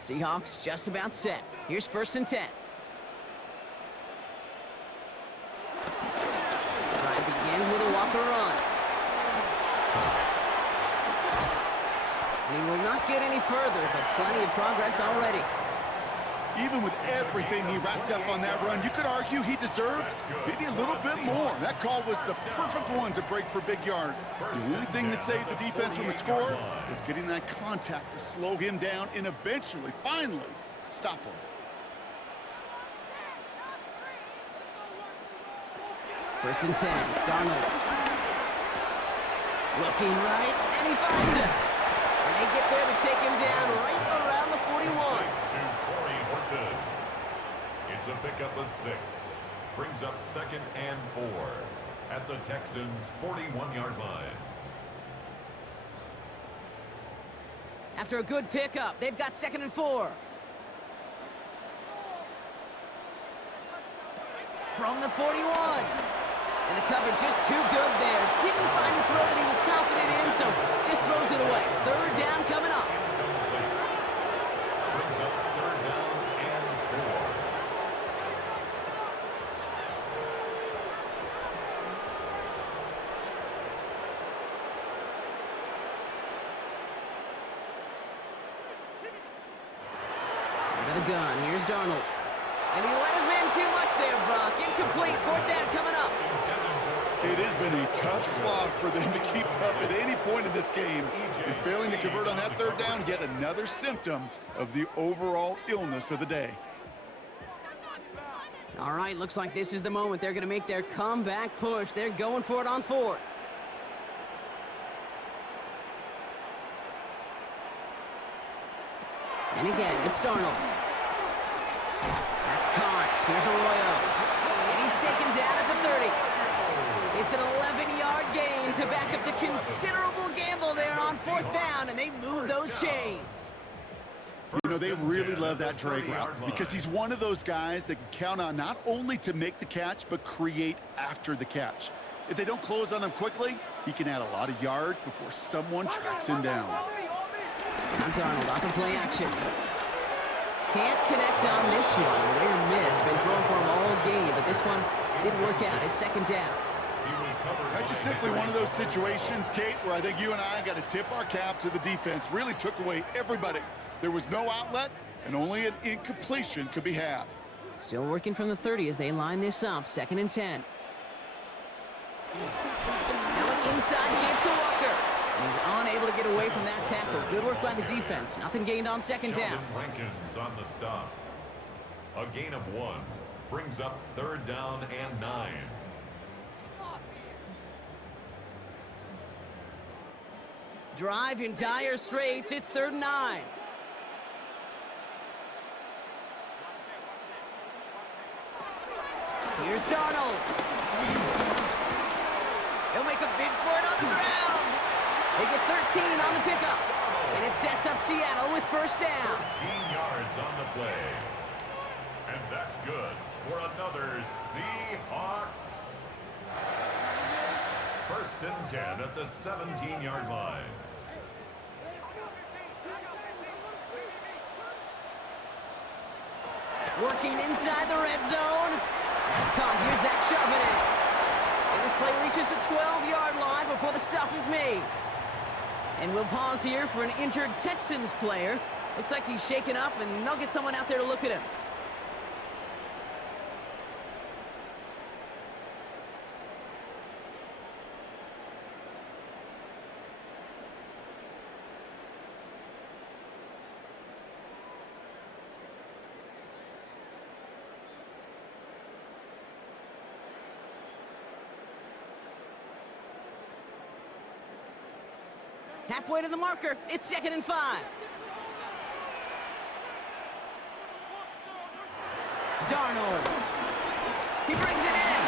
Seahawks just about set. Here's 1st and 10. Drive begins with a Walker run. And he will not get any further, but plenty of progress already. Even with everything he racked up on that run, you could argue he deserved maybe a little bit more. That call was the perfect one to break for big yards. The only thing that saved the defense from a score was getting that contact to slow him down and eventually, finally, stop him. First and 10, Darnold. Looking right, and he finds him. And they get there to take him down right around the 41. It's a pickup of 6. Brings up 2nd and 4 at the Texans' 41-yard line. After a good pickup, they've got 2nd and 4. From the 41. And the cover just too good there. Didn't find the throw that he was confident in, so just throws it away. 3rd down coming up. Brings up 3rd down and 4. gun. Here's Darnold. And he let his man too much there, Brock. Incomplete. Fourth down coming up. It has been a tough slog for them to keep up at any point in this game. And failing to convert on that third down, yet another symptom of the overall illness of the day. All right, looks like this is the moment they're going to make their comeback push. They're going for it on fourth. And again, it's Darnold. That's caught. Here's Arroyo. And he's taken down at the 30. It's an 11-yard gain to back up the considerable gamble there on fourth down, and they move those chains. You know, they really love that drag route because he's one of those guys that can count on not only to make the catch, but create after the catch. If they don't close on him quickly, he can add a lot of yards before someone tracks him down. Now Darnold off the play action. Can't connect on this one. Rare miss. Been thrown for him all game, but this one didn't work out. It's second down. That's just simply one of those situations, Kate, where I think you and I got to tip our cap to the defense. Really took away everybody. There was no outlet, and only an incompletion could be had. Still working from the 30 as they line this up. Second and 10. Now an inside give to Walker. He's unable to get away from that tackle. Good work by the defense. Nothing gained on second down. Rankins on the stop. A gain of 1 brings up third down and 9. Drive in dire straits. It's third and 9. Here's Darnold. He'll make a bid for it on the ground. They get 13 on the pickup. And it sets up Seattle with first down. 13 yards on the play. And that's good for another Seahawks. First and 10 at the 17-yard line. Working inside the red zone. That's caught. Here's Zach Charbonnet. And this play reaches the 12-yard line before the stop is made. And we'll pause here for an injured Texans player. Looks like he's shaken up, and they'll get someone out there to look at him. Halfway to the marker. It's second and 5. Darnold. He brings it in.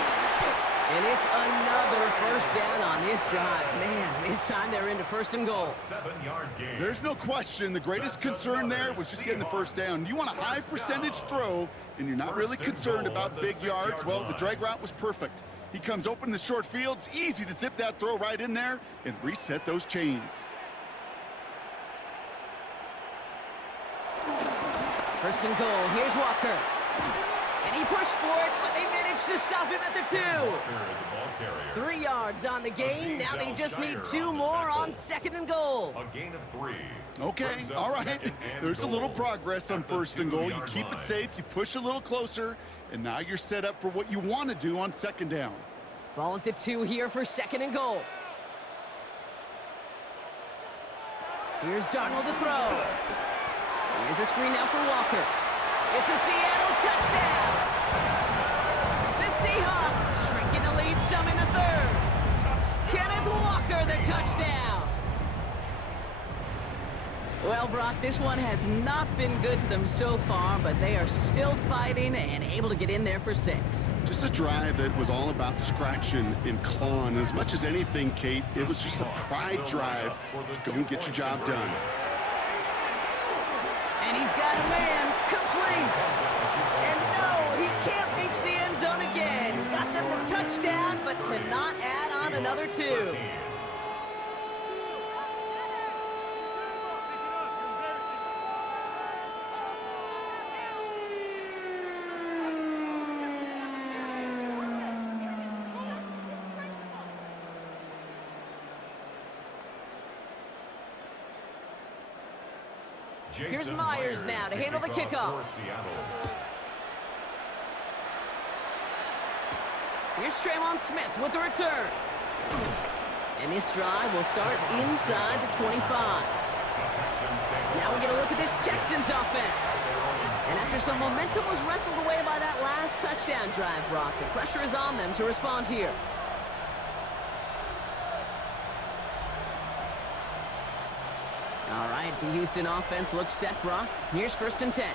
And it's another first down on this drive. Man, this time they're into first and goal. 7-yard gain. There's no question. The greatest concern there was just getting the first down. You want a high percentage throw, and you're not really concerned about big yards. Well, the drag route was perfect. He comes open in the short field. It's easy to zip that throw right in there and reset those chains. First and goal. Here's Walker. And he pushed for it, but they managed to stop him at the 2. 3 yards on the gain. Now they just need 2 more on second and goal. A gain of 3. Okay, all right. There's a little progress on first and goal. You keep it safe, you push a little closer, and now you're set up for what you want to do on second down. Ball at the 2 here for second and goal. Here's Darnold to throw. Here's a screen now for Walker. It's a Seattle touchdown. The Seahawks shrinking the lead some in the third. Kenneth Walker, the touchdown. Well, Brock, this one has not been good to them so far, but they are still fighting and able to get in there for 6. Just a drive that was all about scratching and clawing. As much as anything, Kate, it was just a pride drive to go and get your job done. And he's got a man complete. And no, he can't reach the end zone again. Got them the touchdown, but cannot add on another 2. Here's Myers now to handle the kickoff. Here's Tremont Smith with the return. And this drive will start inside the 25. Now we get a look at this Texans offense. And after some momentum was wrestled away by that last touchdown drive, Brock, the pressure is on them to respond here. All right, the Houston offense looks set, Brock. Here's 1st and 10.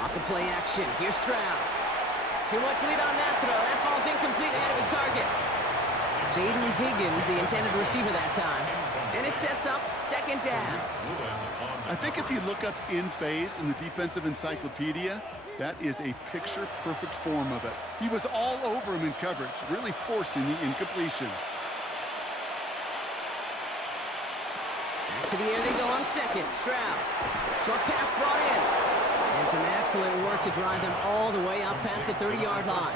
Off the play action, here's Stroud. Too much lead on that throw. That falls incomplete ahead of his target. Jaden Higgins, the intended receiver that time. And it sets up 2nd down. I think if you look up in phase in the defensive encyclopedia, that is a picture-perfect form of it. He was all over him in coverage, really forcing the incompletion. Back to the air they go on 2nd. Stroud. Short pass brought in. And some excellent work to drive them all the way up past the 30-yard line.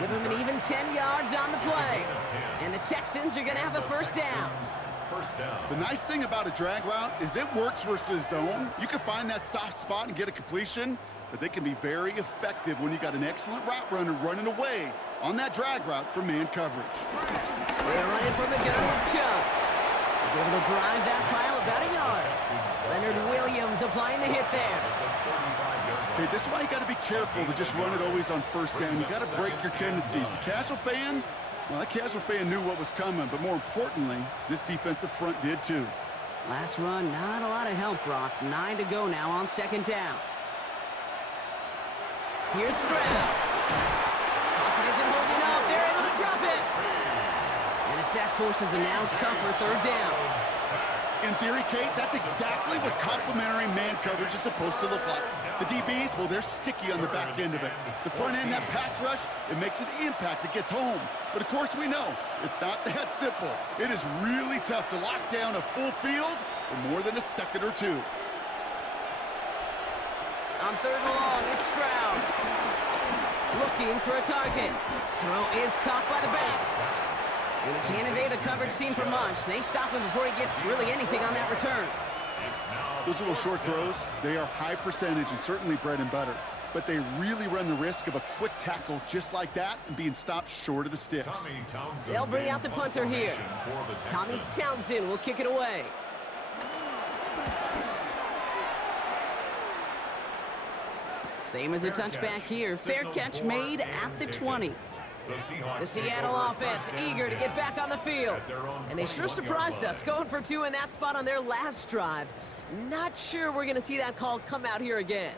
Give them an even 10 yards on the play. And the Texans are going to have a 1st down. The nice thing about a drag route is it works versus zone. You can find that soft spot and get a completion, but they can be very effective when you got an excellent route runner running away on that drag route for man coverage. They're running from the gun with Chubb. He's able to drive that pile about a yard. Leonard Williams applying the hit there. Okay, this is why you got to be careful to just run it always on 1st down. You got to break your tendencies. The casual fan, well, that casual fan knew what was coming, but more importantly, this defensive front did too. Last run, not a lot of help, Brock. 9 to go now on 2nd down. Here's Stroud. Pocket isn't holding up. They're able to drop it. And the sack forces a now tougher 3rd down. In theory, Kate, that's exactly what complementary man coverage is supposed to look like. The DBs, well, they're sticky on the back end of it. The front end, that pass rush, it makes an impact. It gets home. But, of course, we know it's not that simple. It is really tough to lock down a full field for more than a second or two. On 3rd and long, it's Stroud. Looking for a target. Throw is caught by the back. And he can't evade the coverage team for much. They stop him before he gets really anything on that return. Those little short throws, they are high percentage and certainly bread and butter. But they really run the risk of a quick tackle just like that and being stopped short of the sticks. They'll bring out the punter here. Tommy Townsend will kick it away. Same as a touchback here. Fair catch made at the 20. The Seattle offense eager to get back on the field. And they sure surprised us, going for 2 in that spot on their last drive. Not sure we're going to see that call come out here again.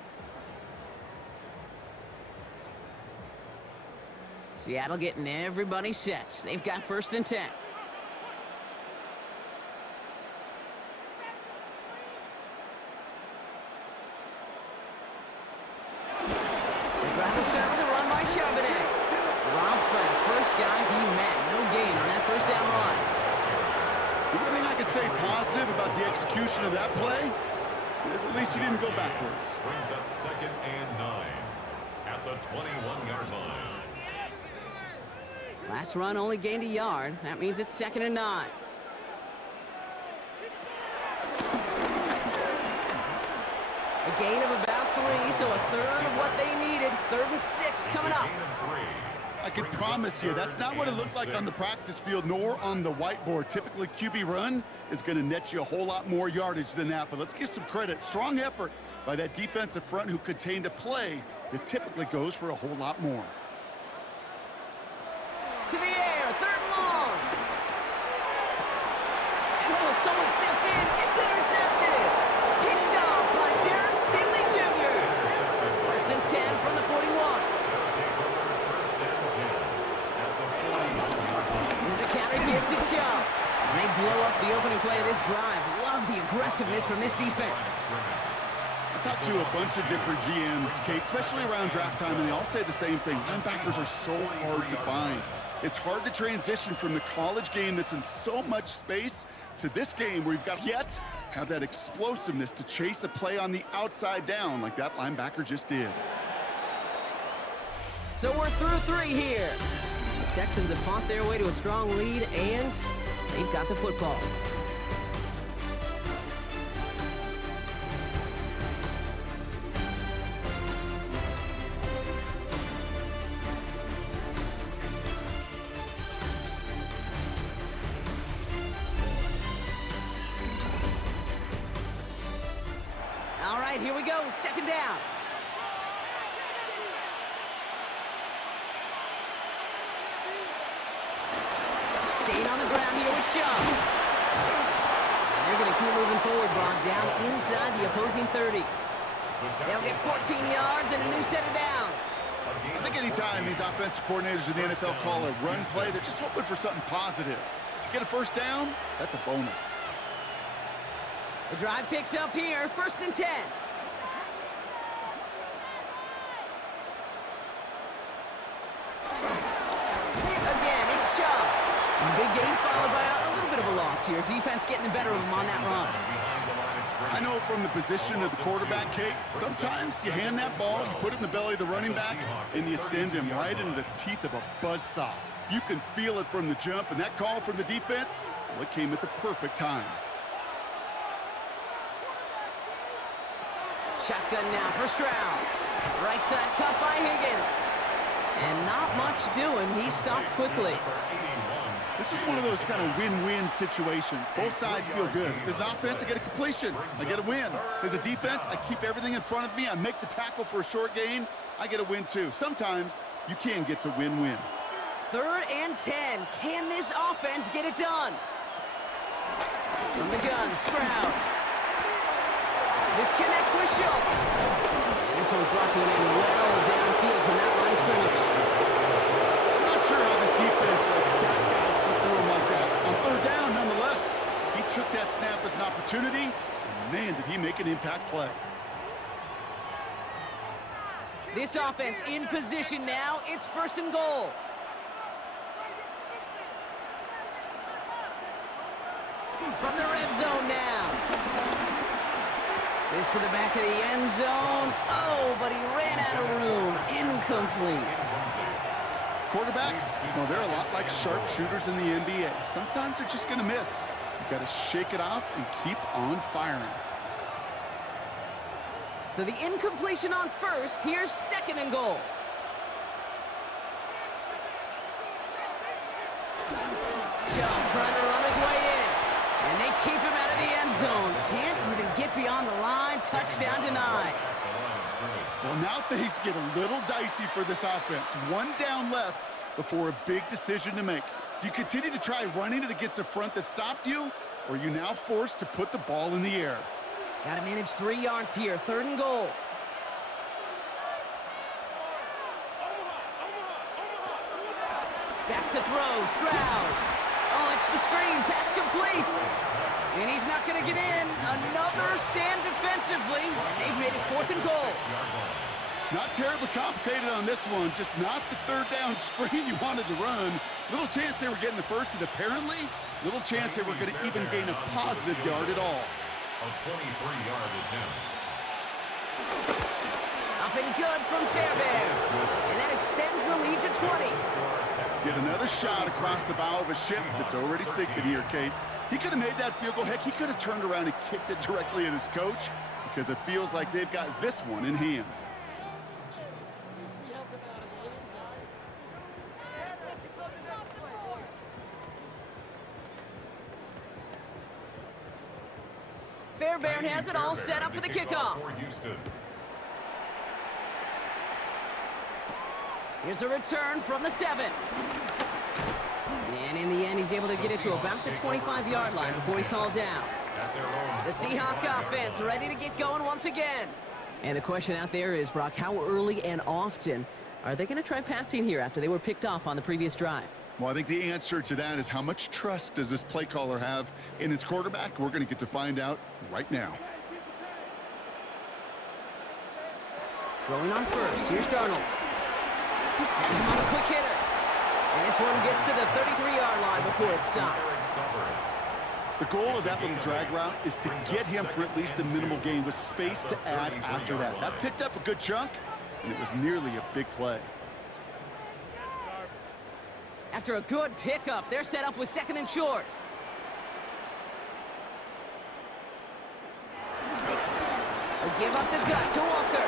Seattle getting everybody set. They've got 1st and 10. They drive the start with a run by Charbonnet. Robbed by the first guy he met. No gain on that 1st down run. The only thing I could say positive about the execution of that play is at least he didn't go backwards. Brings up 2nd and 9 at the 21-yard line. Last run only gained a yard. That means it's 2nd and 9. A gain of about 3, so a 1/3 of what they needed. 3rd and 6 coming up. I can promise you that's not what it looked like on the practice field nor on the whiteboard. Typically, QB run is going to net you a whole lot more yardage than that. But let's give some credit. Strong effort by that defensive front who contained a play that typically goes for a whole lot more. To the air, 3rd and long. And oh, someone stepped in. It's intercepted. Picked off by Darren Stingley Jr. 1st and 10 from the 41. There's a counter give to Chubb. And they blow up the opening play of this drive. Love the aggressiveness from this defense. I talked to a bunch of different GMs, Kate, especially around draft time, and they all say the same thing. Linebackers are so hard to find. It's hard to transition from the college game that's in so much space to this game where you've got yet have that explosiveness to chase a play on the outside down like that linebacker just did. So we're through 3 here. The Texans have fought their way to a strong lead, and they've got the football. right, here we go. Second down. Staying on the ground here with Jump. And they're going to keep moving forward, Brock, down inside the opposing 30. They'll get 14 yards and a new set of downs. I think anytime these offensive coordinators in the NFL call a run play, they're just hoping for something positive. To get a first down, that's a bonus. The drive picks up here, 1st and 10. Again, it's Chubb. And big gain followed by a little bit of a loss here. Defense getting the better of him on that run. I know from the position of the quarterback, Kate, sometimes you hand that ball, you put it in the belly of the running back, and you send him right into the teeth of a buzzsaw. You can feel it from the jump, and that call from the defense, well, it came at the perfect time. Shotgun now, first round. Right side cut by Higgins. And not much doing. He stopped quickly. This is one of those kind of win-win situations. Both sides feel good. As an offense, I get a completion. I get a win. As a defense, I keep everything in front of me. I make the tackle for a short gain. I get a win, too. Sometimes you can get to win-win. 3rd and 10. Can this offense get it done? From the gun, Stroud. This connects with Schultz. And this one's brought to an end well downfield from that line of scrimmage. I'm not sure how this defense let that guy slip through him like that. On 3rd down, nonetheless, he took that snap as an opportunity, and man, did he make an impact play. This offense in position now. It's 1st and goal. From the red zone now. This to the back of the end zone. Oh, but he ran out of room. Incomplete. Quarterbacks, well, they're a lot like sharpshooters in the NBA. Sometimes they're just going to miss. You've got to shake it off and keep on firing. So the incompletion on 1st. Here's 2nd and goal. Jump trying to run his way in. And they keep him out of the end zone. Can't even get beyond the line. Touchdown denied. Well, now things get a little dicey for this offense. 1 down left before a big decision to make. Do you continue to try running it against a front that stopped you, or are you now forced to put the ball in the air? Got to manage 3 yards here. 3rd and goal. Back to throw. Stroud. Oh, it's the screen. Pass complete. And he's not going to get in. Another stand defensively. And they've made it 4th and goal. Not terribly complicated on this one. Just not the 3rd down screen you wanted to run. Little chance they were getting the first, and apparently, little chance they were going to even gain a positive yard at all. A 23-yard attempt. Up and good from Fairbairn. And that extends the lead to 20. Get another shot across the bow of a ship that's already sinking here, Kate. He could have made that field goal. Heck, he could have turned around and kicked it directly at his coach, because it feels like they've got this one in hand. Fairbairn has it all set up for the kickoff. Here's a return from the 7. And in the end, he's able to get it to about the 25-yard line before he's hauled down. The Seahawks offense ready to get going once again. And the question out there is, Brock, how early and often are they going to try passing here after they were picked off on the previous drive? Well, I think the answer to that is how much trust does this play caller have in his quarterback? We're going to get to find out right now. Rolling on 1st. Here's Darnold. Has him on a quick hitter. And this one gets to the 33-yard line before it's stopped. The goal of that little drag route is to get him for at least a minimal gain with space to add after that. That picked up a good chunk, and it was nearly a big play. After a good pickup, they're set up with 2nd and short. They give up the gut to Walker.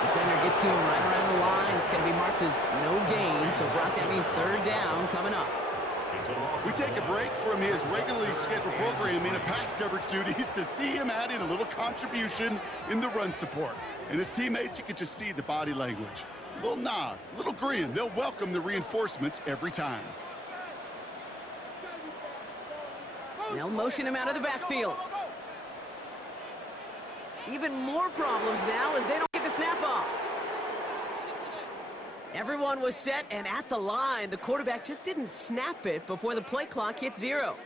Defender gets to him right around the line. It's going to be marked as no gain, so Brock, that means 3rd down coming up. It's a loss We of take a 1. break from his regularly scheduled programming of pass coverage duties to see him adding a little contribution in the run support. And his teammates, you can just see the body language. A little nod, a little grin. They'll welcome the reinforcements every time. They'll motion him out of the backfield. Even more problems now as they don't get the snap off. Everyone was set and at the line. The quarterback just didn't snap it before the play clock hit 0.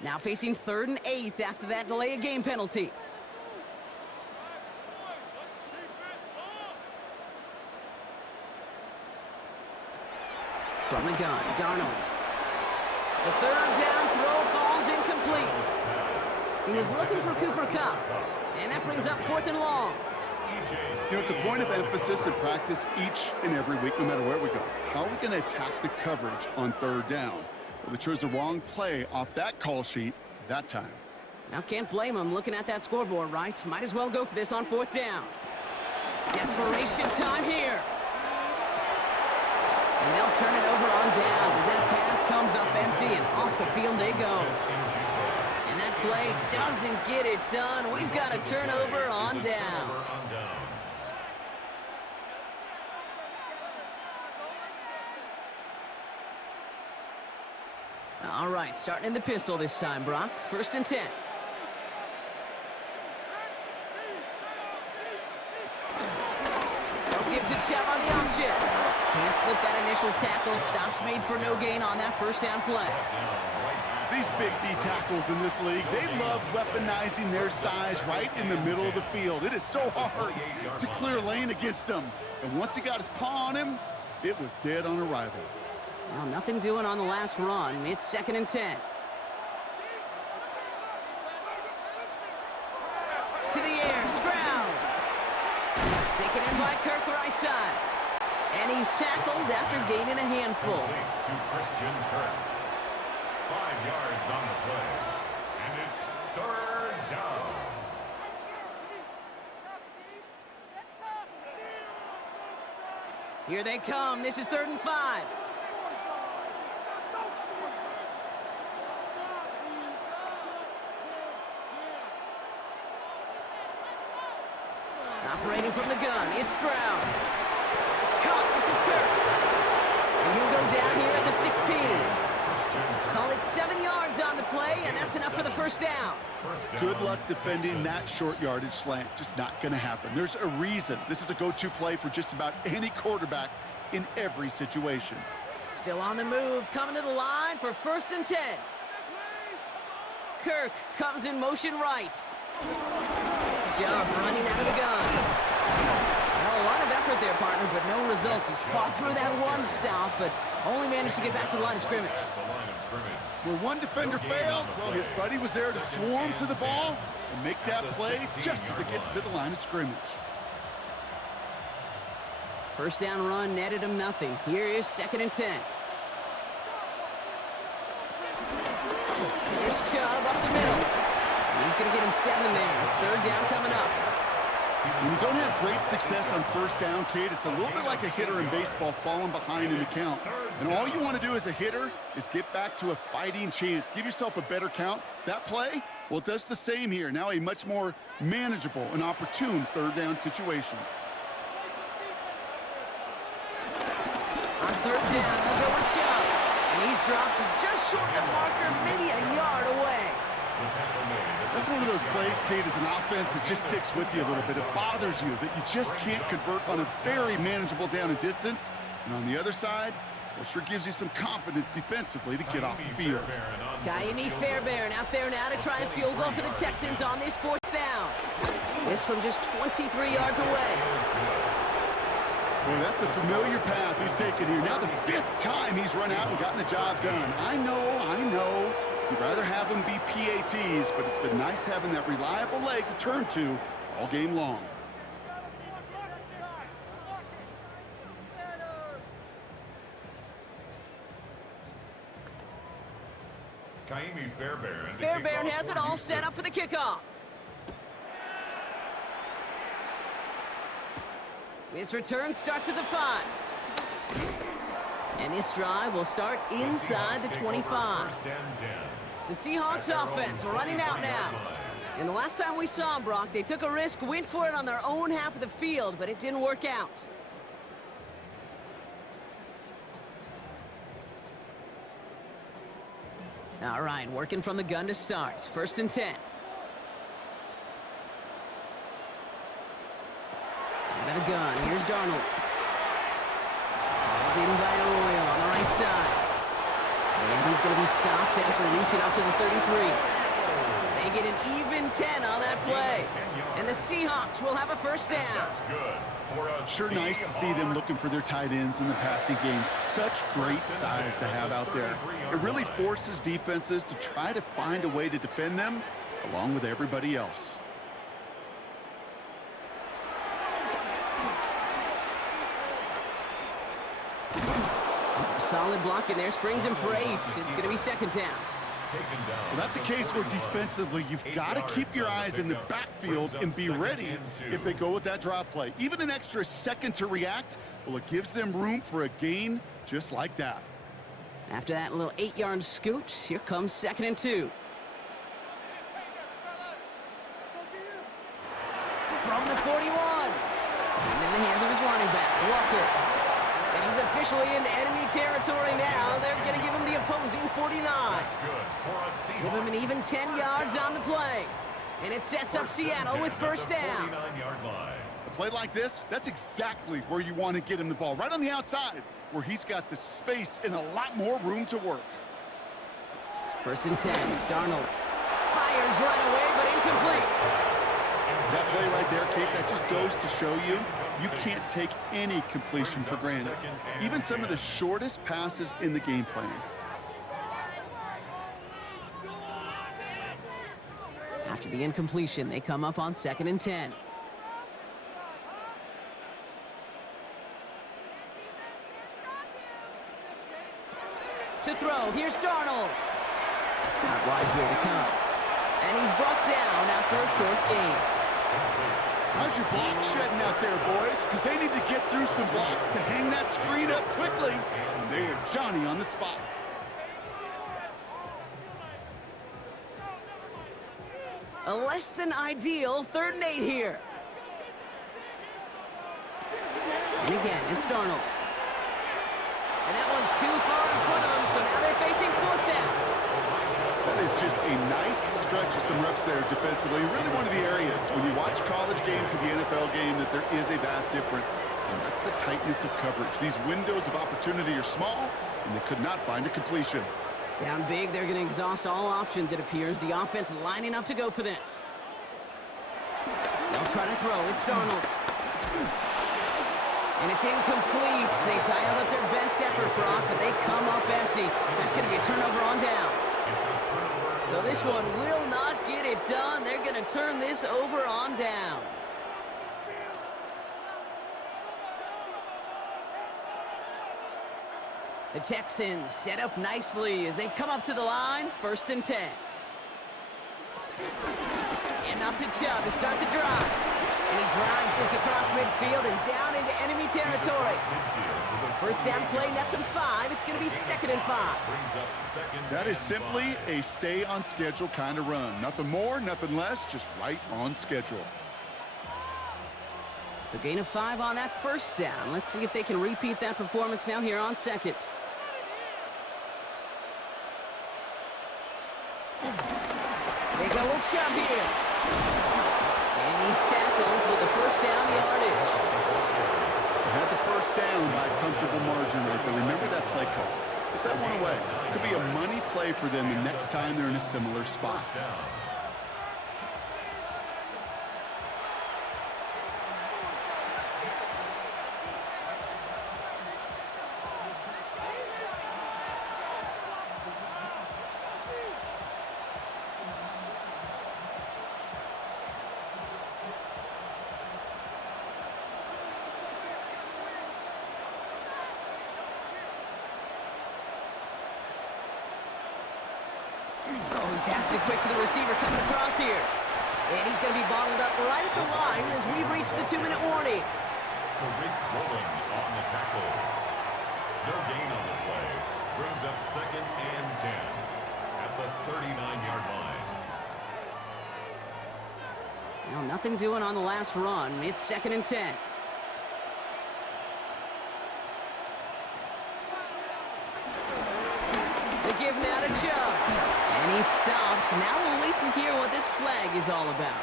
Now facing 3rd and 8 after that delay of game penalty. From the gun, Darnold. The 3rd down throw falls incomplete. He was looking for Cooper Kupp, and that brings up 4th and long. You know, it's a point of emphasis in practice each and every week, no matter where we go. How are we going to attack the coverage on 3rd down? Well, they chose the wrong play off that call sheet that time. Now, can't blame him looking at that scoreboard, right? Might as well go for this on 4th down. Desperation time here. And they'll turn it over on downs as that pass comes up empty and off the field they go. And that play doesn't get it done. We've got a turnover on downs. All right, starting in the pistol this time, Brock. 1st and 10. Don't give to Chubb on the option. Can't slip that initial tackle. Stops made for no gain on that 1st down play. These big D tackles in this league, they love weaponizing their size right in the middle of the field. It is so hard to clear lane against them. And once he got his paw on him, it was dead on arrival. Well, nothing doing on the last run. It's 2nd and 10. To the air, Stroud. Taken in by Kirk right side. And he's tackled after gaining a handful. To Christian Kirk. 5 yards on the play. And it's 3rd down. Here they come. This is 3rd and 5. Operating from the gun, it's Stroud. It's caught, this is Kirk. And he'll go down here at the 16. Call it 7 yards on the play, and that's enough for the 1st down. Good luck defending that short yardage slant. Just not going to happen. There's a reason. This is a go-to play for just about any quarterback in every situation. Still on the move, coming to the line for 1st and 10. Kirk comes in motion right. Chubb running out of the gun. Well, a lot of effort there, partner, but no results. He fought through that one stop, but only managed to get back to the line of scrimmage. Where one defender failed, well, his buddy was there to swarm to the ball and make that play just as it gets to the line of scrimmage. 1st down run netted him nothing. Here is 2nd and 10. Here's Chubb up the middle. He's going to get him 7 there. It's 3rd down coming up. When you don't have great success on 1st down, Kate, it's a little bit like a hitter in baseball falling behind in the count. And all you want to do as a hitter is get back to a fighting chance. Give yourself a better count. That play, well, it does the same here. Now a much more manageable and opportune 3rd down situation. On 3rd down, they'll go with Chubb. And he's dropped just short of the marker, maybe a yard away. That's one of those plays, Kate, as an offense, it just sticks with you a little bit. It bothers you that you just can't convert on a very manageable down and distance. And on the other side, well, sure gives you some confidence defensively to get off the field. Kaimi Fairbairn out there now to try a field goal for the Texans on this 4th down. This from just 23 yards away. Boy, that's a familiar path he's taken here. Now the 5th time he's run out and gotten the job done. I know. You'd rather have them be PATs, but it's been nice having that reliable leg to turn to all game long. Kaimi Fairbairn. Fairbairn has it all set up for the kickoff. This return starts at the 5. And this drive will start inside the 25. The Seahawks offense running out now. And the last time we saw them, Brock, they took a risk, went for it on their own half of the field, but it didn't work out. All right, working from the gun to start. 1st and 10. Out of the gun, here's Darnold. Balled in by Arroyo on the right side. And he's going to be stopped after reaching up to the 33. They get an even 10 on that play. And the Seahawks will have a 1st down. That's good. Sure nice to see them looking for their tight ends in the passing game. Such great size to have out there. It really forces defenses to try to find a way to defend them along with everybody else. Solid block in there, springs him for 8. It's going to be 2nd down. Well, that's a case where defensively you've got to keep your eyes in the backfield and be ready if they go with that drop play. Even an extra second to react, well, it gives them room for a gain just like that. After that little 8-yard scoot, here comes 2nd and 2. From the 41. Into the hands of his running back, Walker. And he's officially in enemy territory now. They're going to give him the opposing 49. That's good. Give him an even 10 yards on the play. And it sets up Seattle with 1st down. A play like this, that's exactly where you want to get him the ball. Right on the outside, where he's got the space and a lot more room to work. 1st and 10, Darnold. Fires right away, but incomplete. That play right there, Kate, that just goes to show you can't take any completion for granted. Even some of the shortest passes in the game plan. After the incompletion, they come up on 2nd and 10. To throw, here's Darnold. Out wide here to come. And he's brought down after a short gain. How's your block shedding out there, boys? Because they need to get through some blocks to hang that screen up quickly. And they are Johnny on the spot. A less than ideal 3rd and 8 here. And again, it's Darnold. And that one's too far in front of them, so now they're facing 4th down. That is just a nice stretch of some reps there defensively. Really one of the areas when you watch college game to the NFL game that there is a vast difference. And that's the tightness of coverage. These windows of opportunity are small, and they could not find a completion. Down big, they're going to exhaust all options, it appears. The offense lining up to go for this. They'll try to throw. It's Darnold. And it's incomplete. They dialed up their best effort, Brock, but they come up empty. That's going to be a turnover on downs. So this one will not get it done. They're going to turn this over on downs. The Texans set up nicely as they come up to the line. 1st and 10. And off to Chubb to start the drive. And he drives this across midfield and down into enemy territory. 1st down play, nets him 5. It's going to be 2nd and 5. That is simply a stay on schedule kind of run. Nothing more, nothing less, just right on schedule. So gain of 5 on that 1st down. Let's see if they can repeat that performance now here on 2nd. They go with Chubb here. And he's tackled with the 1st down yardage. They had the 1st down by a comfortable margin right there. Remember that play call. Put that one away. Could be a money play for them the next time they're in a similar spot. Oh, he taps it quick to the receiver coming across here. And he's going to be bottled up right at the line as we reach the 2-minute warning. to Rick Rowland on the tackle. No gain on the play. Brings up 2nd and 10 at the 39-yard line. Well, nothing doing on the last run. It's 2nd and 10. The give now to Chubb. And he's stopped. Now we'll wait to hear what this flag is all about.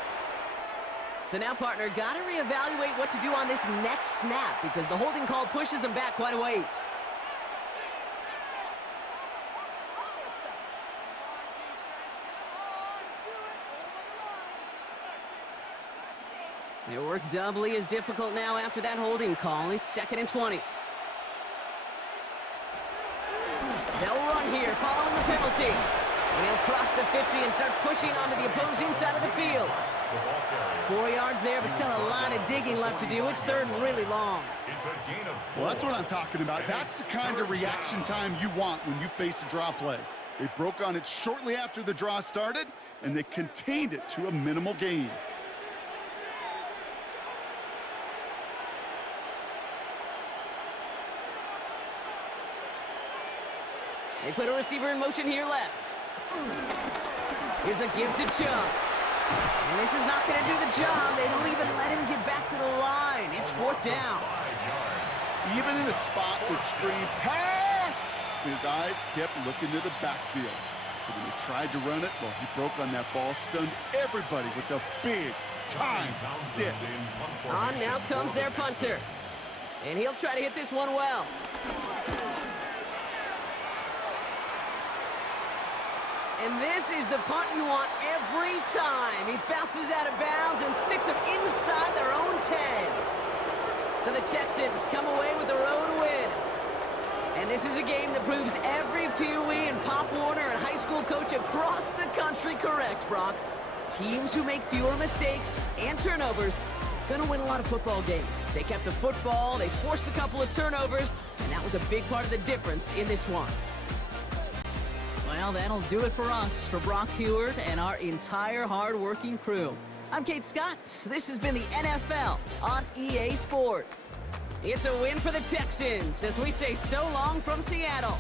So now, partner, got to reevaluate what to do on this next snap because the holding call pushes him back quite a ways. Their work doubly is difficult now after that holding call. It's 2nd and 20. They'll run here following the penalty. And he'll cross the 50 and start pushing onto the opposing side of the field. 4 yards there, but still a lot of digging left to do. It's 3rd and really long. Well, that's what I'm talking about. That's the kind of reaction time you want when you face a draw play. They broke on it shortly after the draw started, and they contained it to a minimal gain. They put a receiver in motion here left. Here's a give to Chubb. And this is not going to do the job. They don't even let him get back to the line. It's 4th down. Even in a spot that screamed, pass! His eyes kept looking to the backfield. So when he tried to run it, well, he broke on that ball, stunned everybody with a big-time stick. On now comes their punter. And he'll try to hit this one well. And this is the punt you want every time. He bounces out of bounds and sticks him inside their own 10. So the Texans come away with the road win. And this is a game that proves every Pee Wee and Pop Warner and high school coach across the country correct, Brock. Teams who make fewer mistakes and turnovers gonna win a lot of football games. They kept the football, they forced a couple of turnovers, and that was a big part of the difference in this one. Well, that'll do it for us, for Brock Heward and our entire hard-working crew. I'm Kate Scott. This has been the NFL on EA Sports. It's a win for the Texans as we say so long from Seattle.